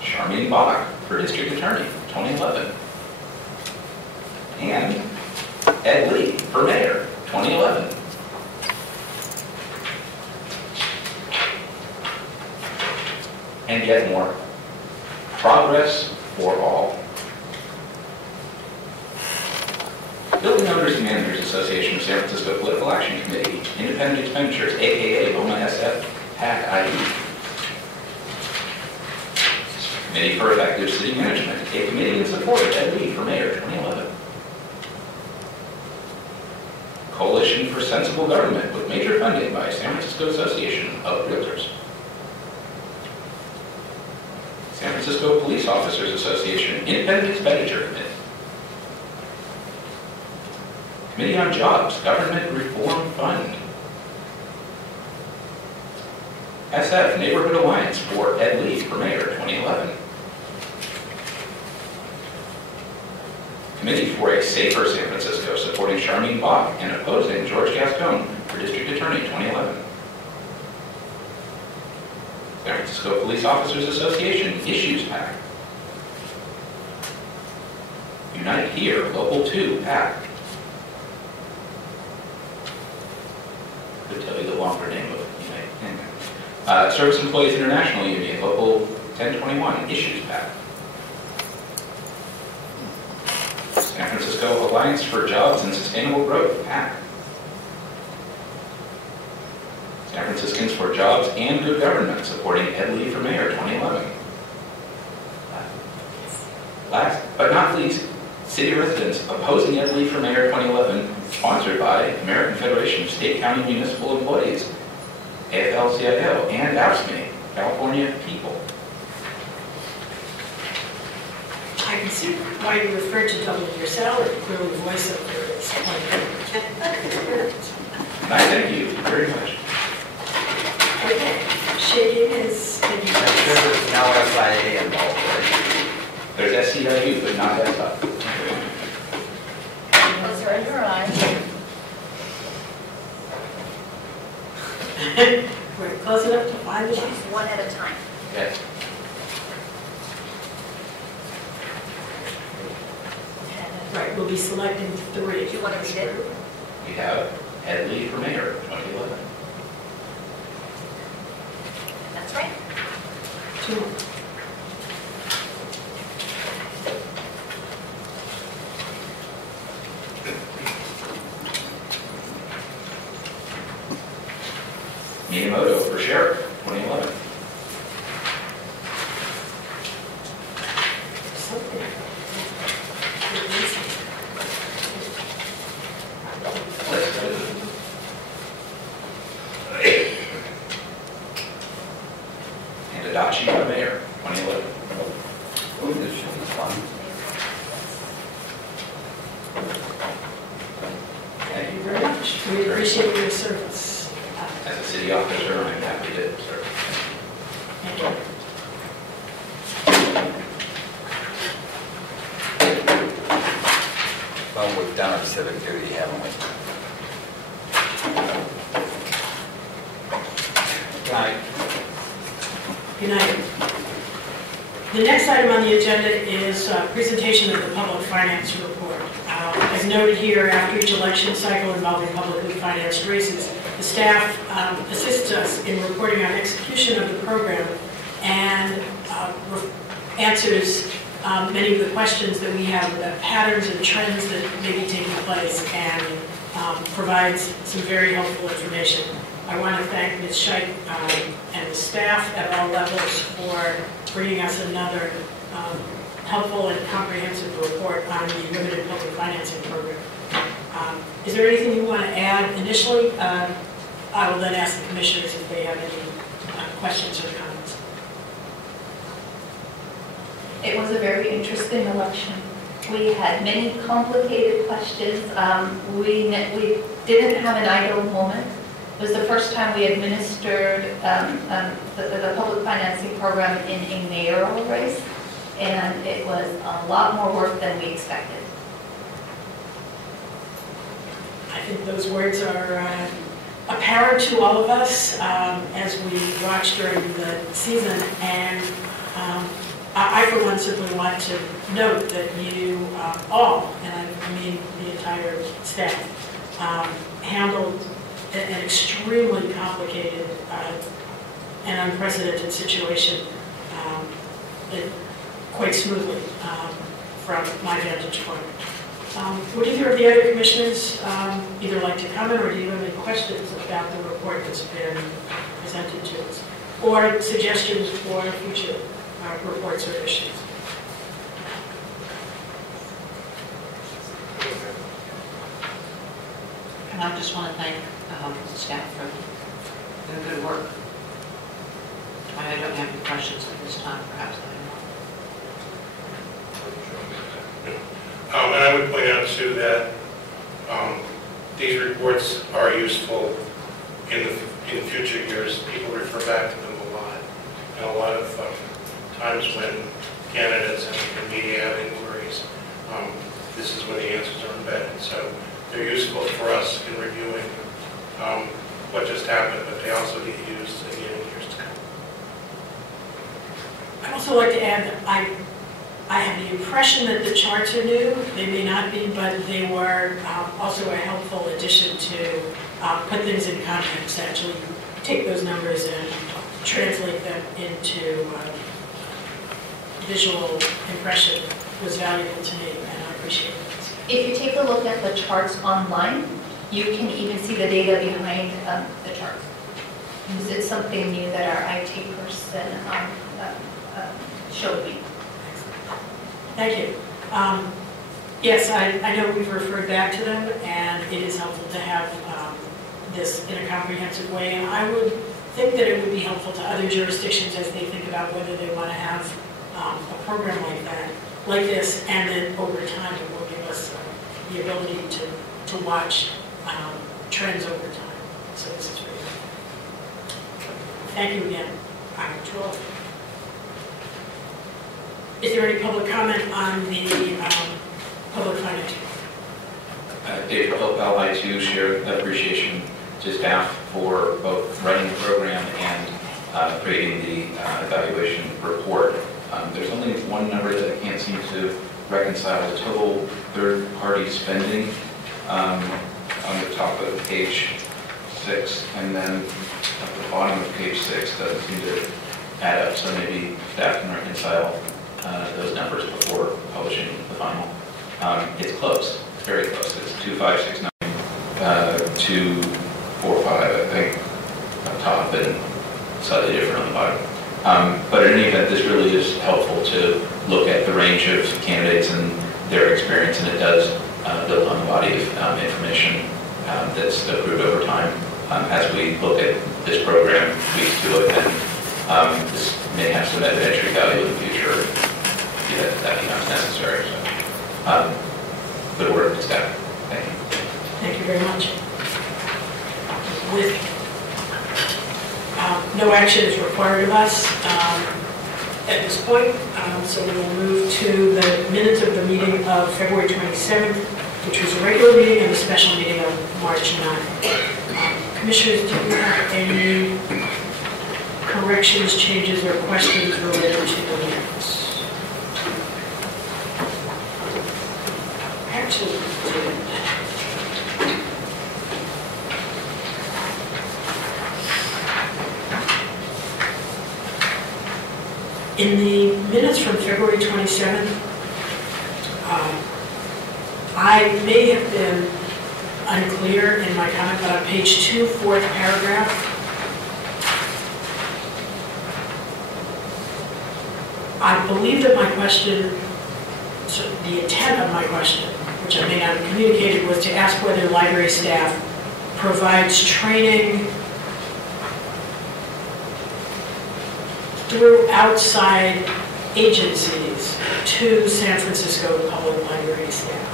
Charmaine Bach for district attorney, 2011. And Ed Lee for mayor, 2011. And yet more. Progress for all. Building Owners and Managers Association of San Francisco Political Action Committee, Independent Expenditures, aka BOMA SF, PAC IE. Committee for Effective City Management, a committee in support of Ed Lee for mayor, 2011. Coalition for Sensible Government with major funding by San Francisco Association of Realtors. San Francisco Police Officers Association Independent Expenditure Committee. Committee on Jobs, Government Reform Fund. SF Neighborhood Alliance for Ed Lee for mayor, 2011. Committee for a Safer San Francisco supporting Charmaine Bach and opposing George Gascon for district attorney, 2011. San Francisco Police Officers Association Issues PAC. Unite Here, Local 2 PAC. Could tell you the longer name of Unite. Service Employees International Union, Local 1021 Issues PAC. San Francisco Alliance for Jobs and Sustainable Growth PAC. San Franciscans for Jobs and Good Government, supporting Ed Lee for mayor, 2011. Last but not least, city residents opposing Ed Lee for mayor, 2011, sponsored by American Federation of State, County, Municipal Employees, AFL-CIO, and AFSCME, California People. I can see why you referred to doubling your salary. Clearly, the voiceover is And I thank you very much. okay. Shaking is taking I'm sure there's no SIA involved, right? There's SCIU, but not SI. Close your eyes. We're close enough to find the sheet. One at a time. Yes. Right, we'll be selecting three. Do you want to read it? We have Ed Lee for mayor, 2011. That's right. Two more. Miyamoto for sheriff, 2011. Something. And Adachi for mayor, 2011. Ooh, this should be fun. Thank you very much. We appreciate your service. As a city officer, I'm happy to serve. Thank you. Well, we've done our civic duty, haven't we? Good night. Good night. The next item on the agenda is presentation of the public finance report. As noted here, after each election cycle involving publicly financed races, the staff assists us in reporting on execution of the program and answers many of the questions that we have about patterns and trends that may be taking place, and provides some very helpful information. I want to thank Ms. Scheich and the staff at all levels for bringing us another helpful and comprehensive report on the limited public financing program. Is there anything you want to add initially? I will then ask the commissioners if they have any questions or comments. It was a very interesting election. We had many complicated questions. We didn't have an idle moment. It was the first time we administered the public financing program in a mayoral race, and it was a lot more work than we expected. I think those words are apparent to all of us as we watch during the season, and I for one simply want to note that you all, and I mean the entire staff, handled an extremely complicated and unprecedented situation quite smoothly from my vantage point. Would either of the other commissioners either like to comment, or do you have any questions about the report that's been presented to us, or suggestions for future reports or issues? And I just want to thank the staff for their good work. I don't have any questions at this time, perhaps. And I would point out too that these reports are useful in future years. People refer back to them a lot. And a lot of times when candidates and media have inquiries, this is when the answers are embedded. So they're useful for us in reviewing what just happened, but they also get used again in years to come. I'd also like to add that I have the impression that the charts are new. They may not be, but they were also a helpful addition to put things in context, actually take those numbers and translate them into visual impression was valuable to me, and I appreciate it. If you take a look at the charts online, you can even see the data behind the charts. Because it's something new that our IT person showed me. Thank you. Yes, I know we've referred back to them, and it is helpful to have this in a comprehensive way. And I would think that it would be helpful to other jurisdictions as they think about whether they want to have a program like this, and then over time it will give us the ability to watch trends over time. So this is really helpful. Thank you again. Is there any public comment on the public finance? David Hopewell, I too share appreciation to staff for both running the program and creating the evaluation report. There's only one number that I can't seem to reconcile: the total third-party spending on the top of page 6, and then at the bottom of page 6 doesn't seem to add up. So maybe staff can reconcile those numbers before publishing the final. It's close. It's very close. It's 2569, 245, I think, up top, and slightly different on the bottom. But in any event, this really is helpful to look at the range of candidates and their experience, and it does build on the body of information that's accrued over time. As we look at this program, we do it, and this may have some evidentiary value in the future if that becomes necessary. So, good work, staff. Thank you. Thank you very much. With no action is required of us at this point, so we will move to the minutes of the meeting of February 27th, which was a regular meeting, and the special meeting of March 9th. Commissioners, do you have any corrections, changes, or questions related to the minutes? Actually, we did. In the minutes from February 27th, I may have been unclear in my comment, but on page 2, 4th paragraph, I believe that my question So the intent of my question, which I may not have communicated, was to ask whether library staff provides training through outside agencies to San Francisco Public Library staff.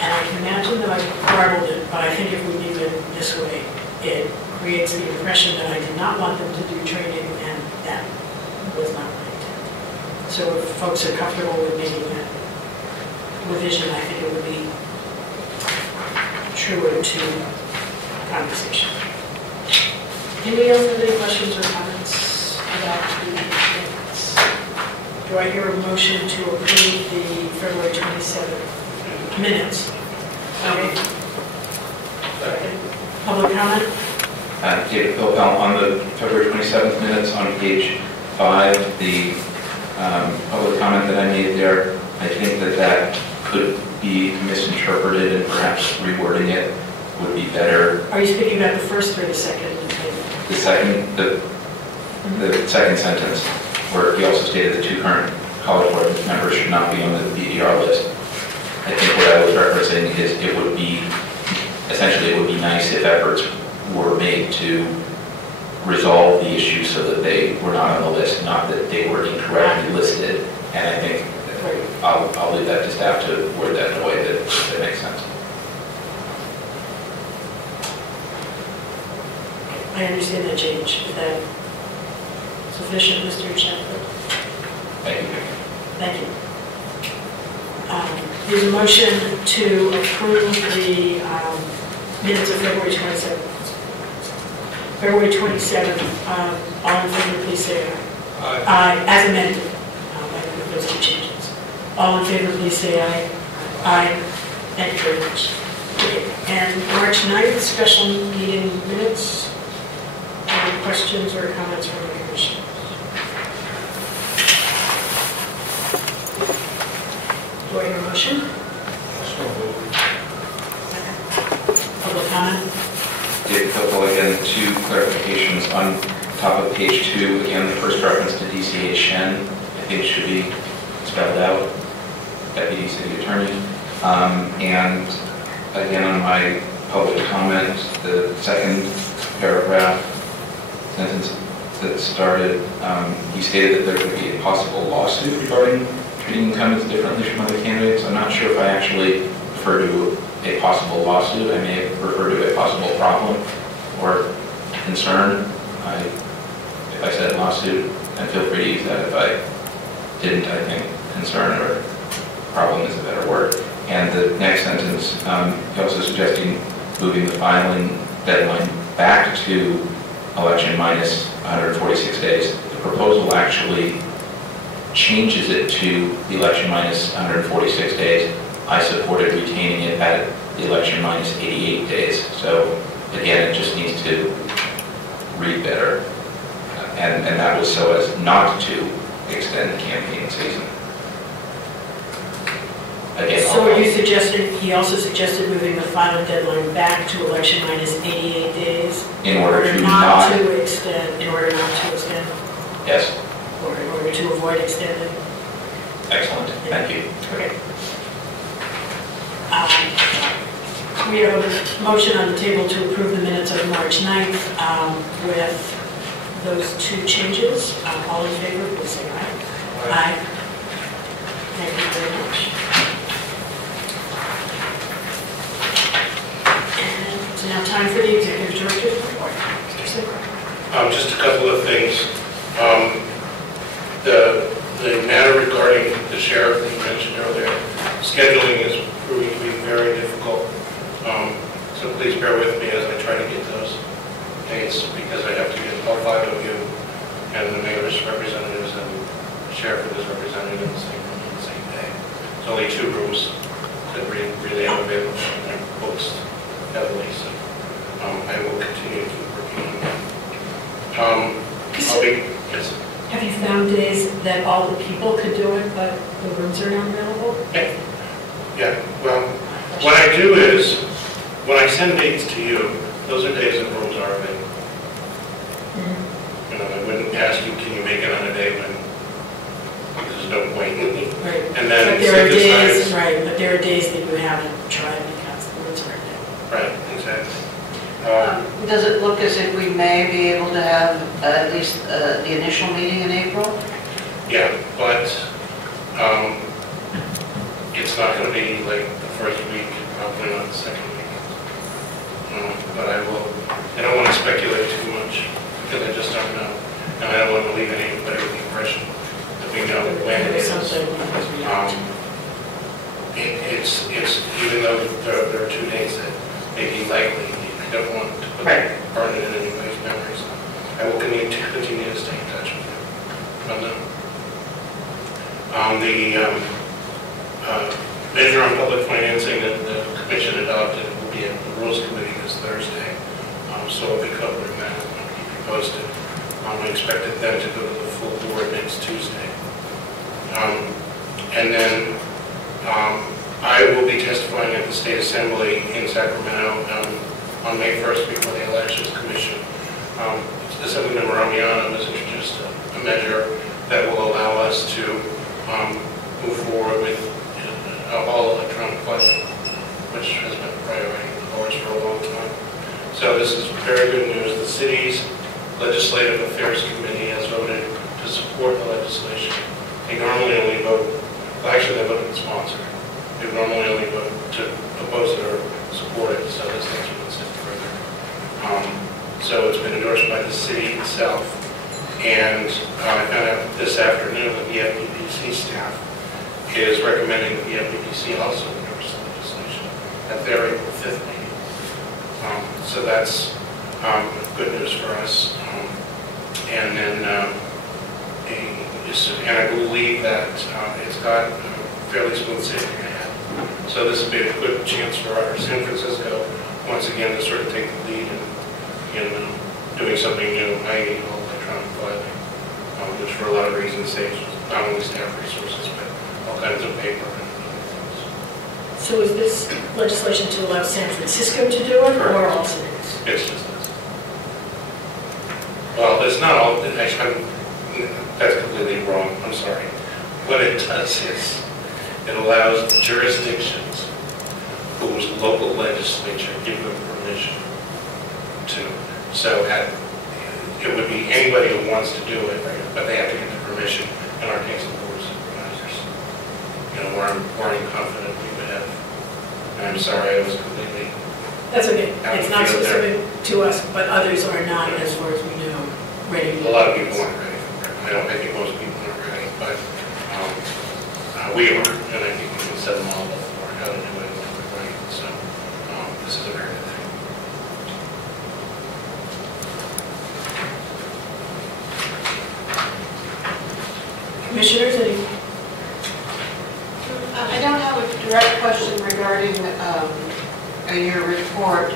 And I can imagine that I garbled it, but I think if we leave it this way, it creates the impression that I did not want them to do training, and that was not my intent. So if folks are comfortable with making that revision, I think it would be truer to conversation. Anybody else have any questions or comments about the minutes? Do I hear a motion to approve the February 27th minutes? Okay. Public comment? David Philpell, on the February 27th minutes on page 5, the public comment that I made there, I think that that could be misinterpreted, and perhaps rewording it would be better. Are you speaking about the first or the second? The second sentence, where he also stated the 2 current college board members should not be on the BDR list. I think what I was referencing is it would be nice if efforts were made to resolve the issue so that they were not on the list, not that they were incorrectly listed. And I think I'll leave that to staff to word that in a way that makes sense. I understand that change. Is that sufficient, Mr. Chaplin? Thank you. Thank you. There's a motion to approve the minutes of February 27th. February 27th, all in favor, please say aye. Aye. As amended, with those 2 changes. All in favor, please say aye. Aye. Thank you very much. Okay. And March 9th, special meeting minutes. Any questions or comments from the commission? Do I hear a motion? Public comment? David Philpell, again, 2 clarifications. On top of page 2, again, the first reference to DCH Shen, I think should be spelled out, Deputy City Attorney. And again, on my public comment, the second paragraph, sentence that started, he stated that there could be a possible lawsuit regarding treating incumbents differently from other candidates. I'm not sure if I actually refer to a possible lawsuit. I may refer to a possible problem or concern. If I said lawsuit, then feel free to use that. If I didn't, I think concern or problem is a better word. And the next sentence, he also suggesting moving the filing deadline back to election minus 146 days. The proposal actually changes it to the election minus 146 days. I supported retaining it at the election minus 88 days. So again, it just needs to read better. And that was so as not to extend the campaign season. Again, so are you suggesting, he also suggested moving the filing deadline back to election minus 88 days? In order to not to extend, in order not to extend? Yes. Or in order to avoid extending? Excellent, thank you. Okay. We have a motion on the table to approve the minutes of March 9th with those 2 changes. All in favor, please say aye. Aye. Thank you very much. And it's now time for the executive director's report. Mr. Sinclair. Just a couple of things. The matter regarding the sheriff that you mentioned earlier, scheduling is proving to be very difficult. So please bear with me as I try to get those dates, because I have to get all 5 of you and the mayor's representatives and the sheriff and his representative in the same day. There's only 2 rooms that really have available, and they're booked heavily, so I will continue to keep working on that. Yes. Have you found days that all the people could do it, but the rooms are not available? Yeah, well, what I do is, when I send dates to you, those are days that rooms are available. You know, I wouldn't ask you, can you make it on a day when there's no point? Right. And then But there are synthesize. days, right, but there are days that you haven't tried because the words aren't there. Right, exactly. Does it look as if we may be able to have at least the initial meeting in April? Yeah, but it's not going to be like the first week, probably not the second week. But I don't want to speculate too much because I just don't know. And I don't want to leave anybody with the impression that we know when it is. Something because we have to. It's, even though there are 2 days that may be likely, I don't want to burn it in anybody's memories. I will continue to stay in touch with you. But no. The measure on public financing that the commission adopted will be at the Rules Committee this Thursday. So I'll be covering that and I'll keep you posted. I expect it then to go to the full board next Tuesday. And then I will be testifying at the State Assembly in Sacramento on May 1st before the Elections Commission. Assemblymember Ramiano has introduced a measure that will allow us to move forward with all electronic voting, which has been a priority for us for a long time. So this is very good news. The city's Legislative Affairs Committee has voted to support the legislation. They normally only vote, well, actually they voted to sponsor. They normally only vote to oppose it or support it, so this next one is further. So it's been endorsed by the city itself. And I found out this afternoon that the FPPC staff is recommending that the FPPC also endorse the legislation at their April 5th meeting. So that's good news for us. And then, and I believe that it's got fairly smooth sailing ahead. So this will be a good chance for our San Francisco, once again, to sort of take the lead in doing something new, i.e. electronic filing, which for a lot of reasons saves not only staff resources, but all kinds of paper and other things. So is this legislation to allow San Francisco to do it, or all cities? It's just this. Well, it's not all, actually, that's completely wrong, I'm sorry. What it does is, it allows jurisdictions whose local legislature give them permission to. So it would be anybody who wants to do it, but they have to get the permission, in our case, the board of supervisors. You know, we're confident we would have. And I'm sorry, I was completely. That's okay. It's not specific to us, but others are not, as far as we know, ready. A lot of people aren't ready for it. I think most people aren't ready, but we are, and I think we can set a model for how to do it right. So this is a very good thing. Commissioners, any? I don't have a direct question regarding your report,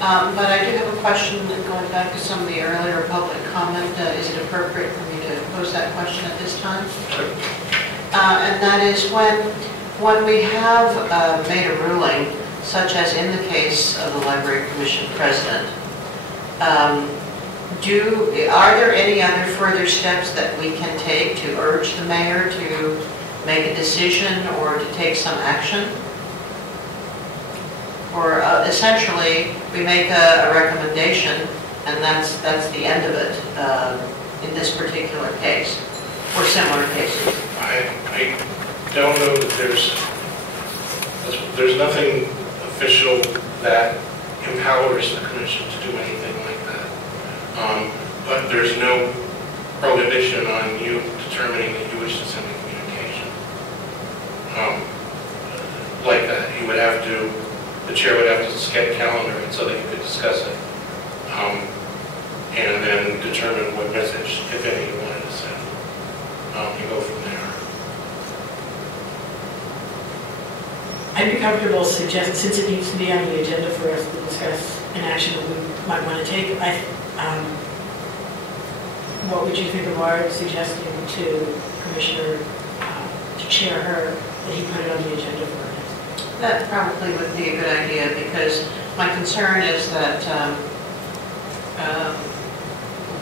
but I do have a question going back to some of the earlier public comment. Is it appropriate for me to pose that question at this time? And that is when we have made a ruling, such as in the case of the Library Commission President, are there any other further steps that we can take to urge the mayor to make a decision or to take some action? Or essentially, we make a recommendation, and that's the end of it in this particular case, or similar cases. I don't know that there's nothing official that empowers the commission to do anything like that. But there's no prohibition on you determining that you wish to send a communication like that. You would have to, the chair would have to get a calendar so that you could discuss it and then determine what message, if any, you wanted to send and go from there. I'd be comfortable suggesting, since it needs to be on the agenda for us to discuss an action that we might want to take, what would you think of our suggesting to Commissioner, to chair her, that he put it on the agenda for us? That probably would be a good idea, because my concern is that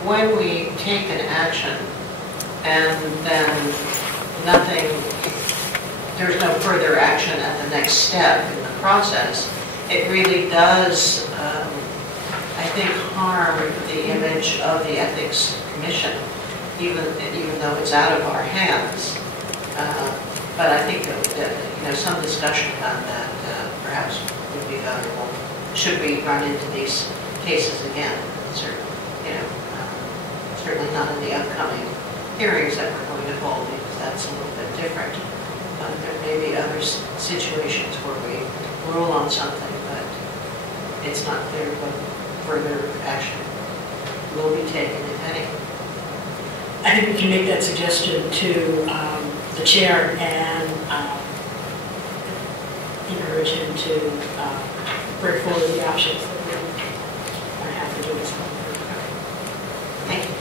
when we take an action and then nothing there's no further action at the next step in the process, it really does, I think, harm the image of the Ethics Commission, even though it's out of our hands. But I think that, some discussion about that perhaps would be valuable. Should we run into these cases again? Certainly not in the upcoming hearings that we're going to hold, because that's a little bit different. There may be other situations where we rule on something, but it's not clear what further action will be taken, if any. I think we can make that suggestion to the chair and encourage him to bring forward the options that we have to do this one. Thank you.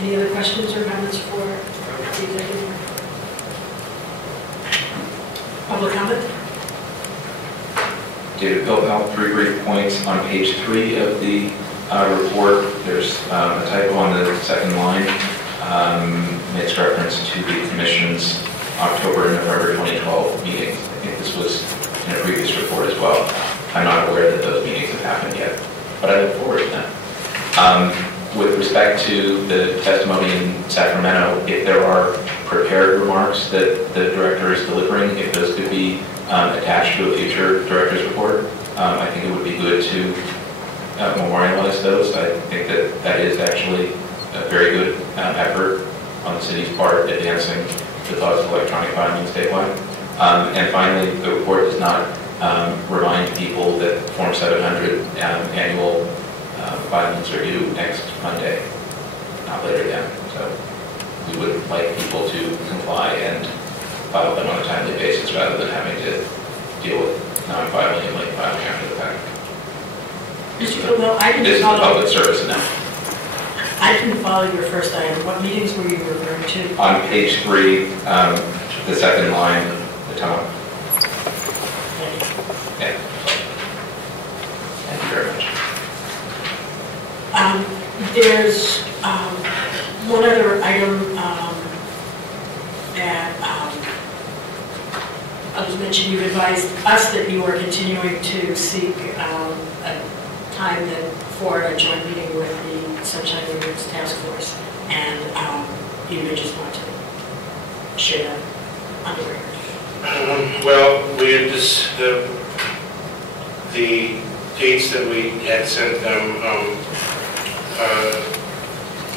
Any other questions or comments for the executive? Public comment? David Pilpel, 3 brief points. On page 3 of the report, there's a typo on the second line. Makes reference to the Commission's October and November 2012 meetings. I think this was in a previous report as well. I'm not aware that those meetings have happened yet, but I look forward to them. With respect to the testimony in Sacramento, if there are prepared remarks that the director is delivering, if those could be attached to a future director's report, I think it would be good to memorialize those. I think that that is actually a very good effort on the city's part advancing the cause of electronic filing statewide. And finally, the report does not remind people that Form 700 annual filings are due next Monday, not later than. So we would like people to comply and file them on a timely basis rather than having to deal with non-filing and late filing after the fact. Mr. Kilwell, I This is a public service announcement. I didn't follow your first item. What meetings were you referring to? On page 3, the second line, the top. Yeah. Thank you very much. There's one other item that I was mentioning. You've advised us that you are continuing to seek a time for a joint meeting with the Sunshine Ordinance Task Force, and you may just want to share that on the record. Well, we had the dates that we had sent them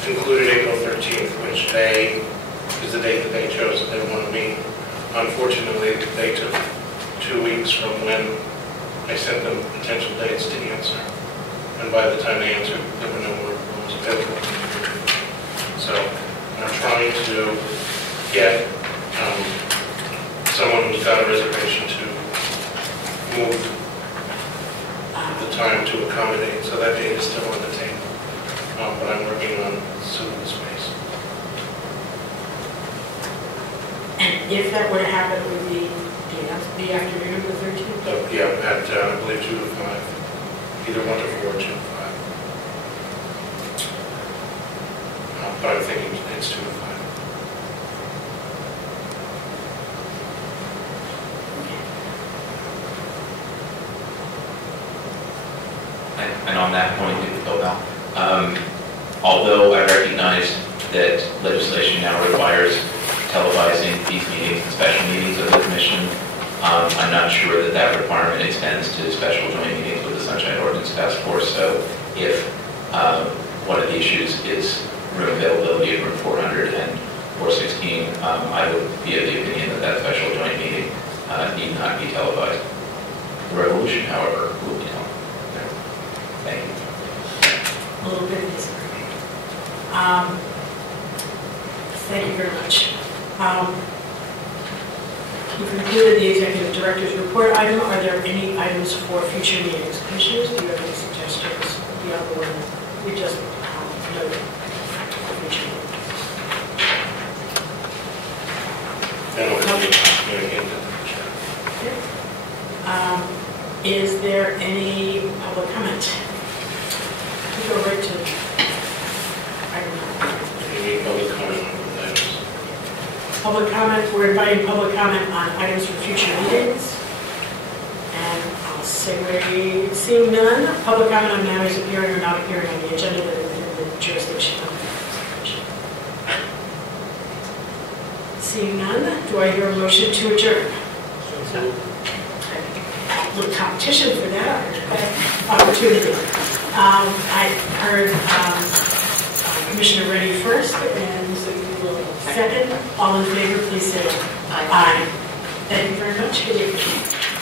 included April 13th, which is the date that they chose that they want to meet. Unfortunately, they took 2 weeks from when I sent them potential dates to answer. And by the time they answered, there were no more rooms available. So I'm trying to get someone who's got a reservation to move the time to accommodate. So that date is still on the table. But I'm working on suitable space. And if that were to happen, it would be the afternoon of the 13th? Yeah, at I believe 2 to 5. Either 1 to 4 or 2 to 5. But I'm thinking it's 2 to 5. And on that point, although I recognize that legislation now requires televising these meetings and special meetings of the Commission, I'm not sure that that requirement extends to special joint meetings with the Sunshine Ordinance Task Force. So if one of the issues is room availability at room 400 and 416, I would be of the opinion that that special joint meeting need not be televised. The resolution, however, will be televised. Thank you. A little bit of disagreement. Thank you very much. We've concluded the Executive Director's report item. Are there any items for future meetings? Commissioners, do you have any suggestions beyond the one we just noted for future meetings? Is there any public comment? We go right to item 9. Any public comment on the items? public comment. We're inviting public comment on items for future meetings. And I'll segue, seeing none, public comment on matters appearing or not appearing on the agenda within the jurisdiction of the commission. Seeing none, do I hear a motion to adjourn? A little competition for that opportunity. I heard Commissioner Reddy first, and second. All in favor, please say aye. Thank you very much.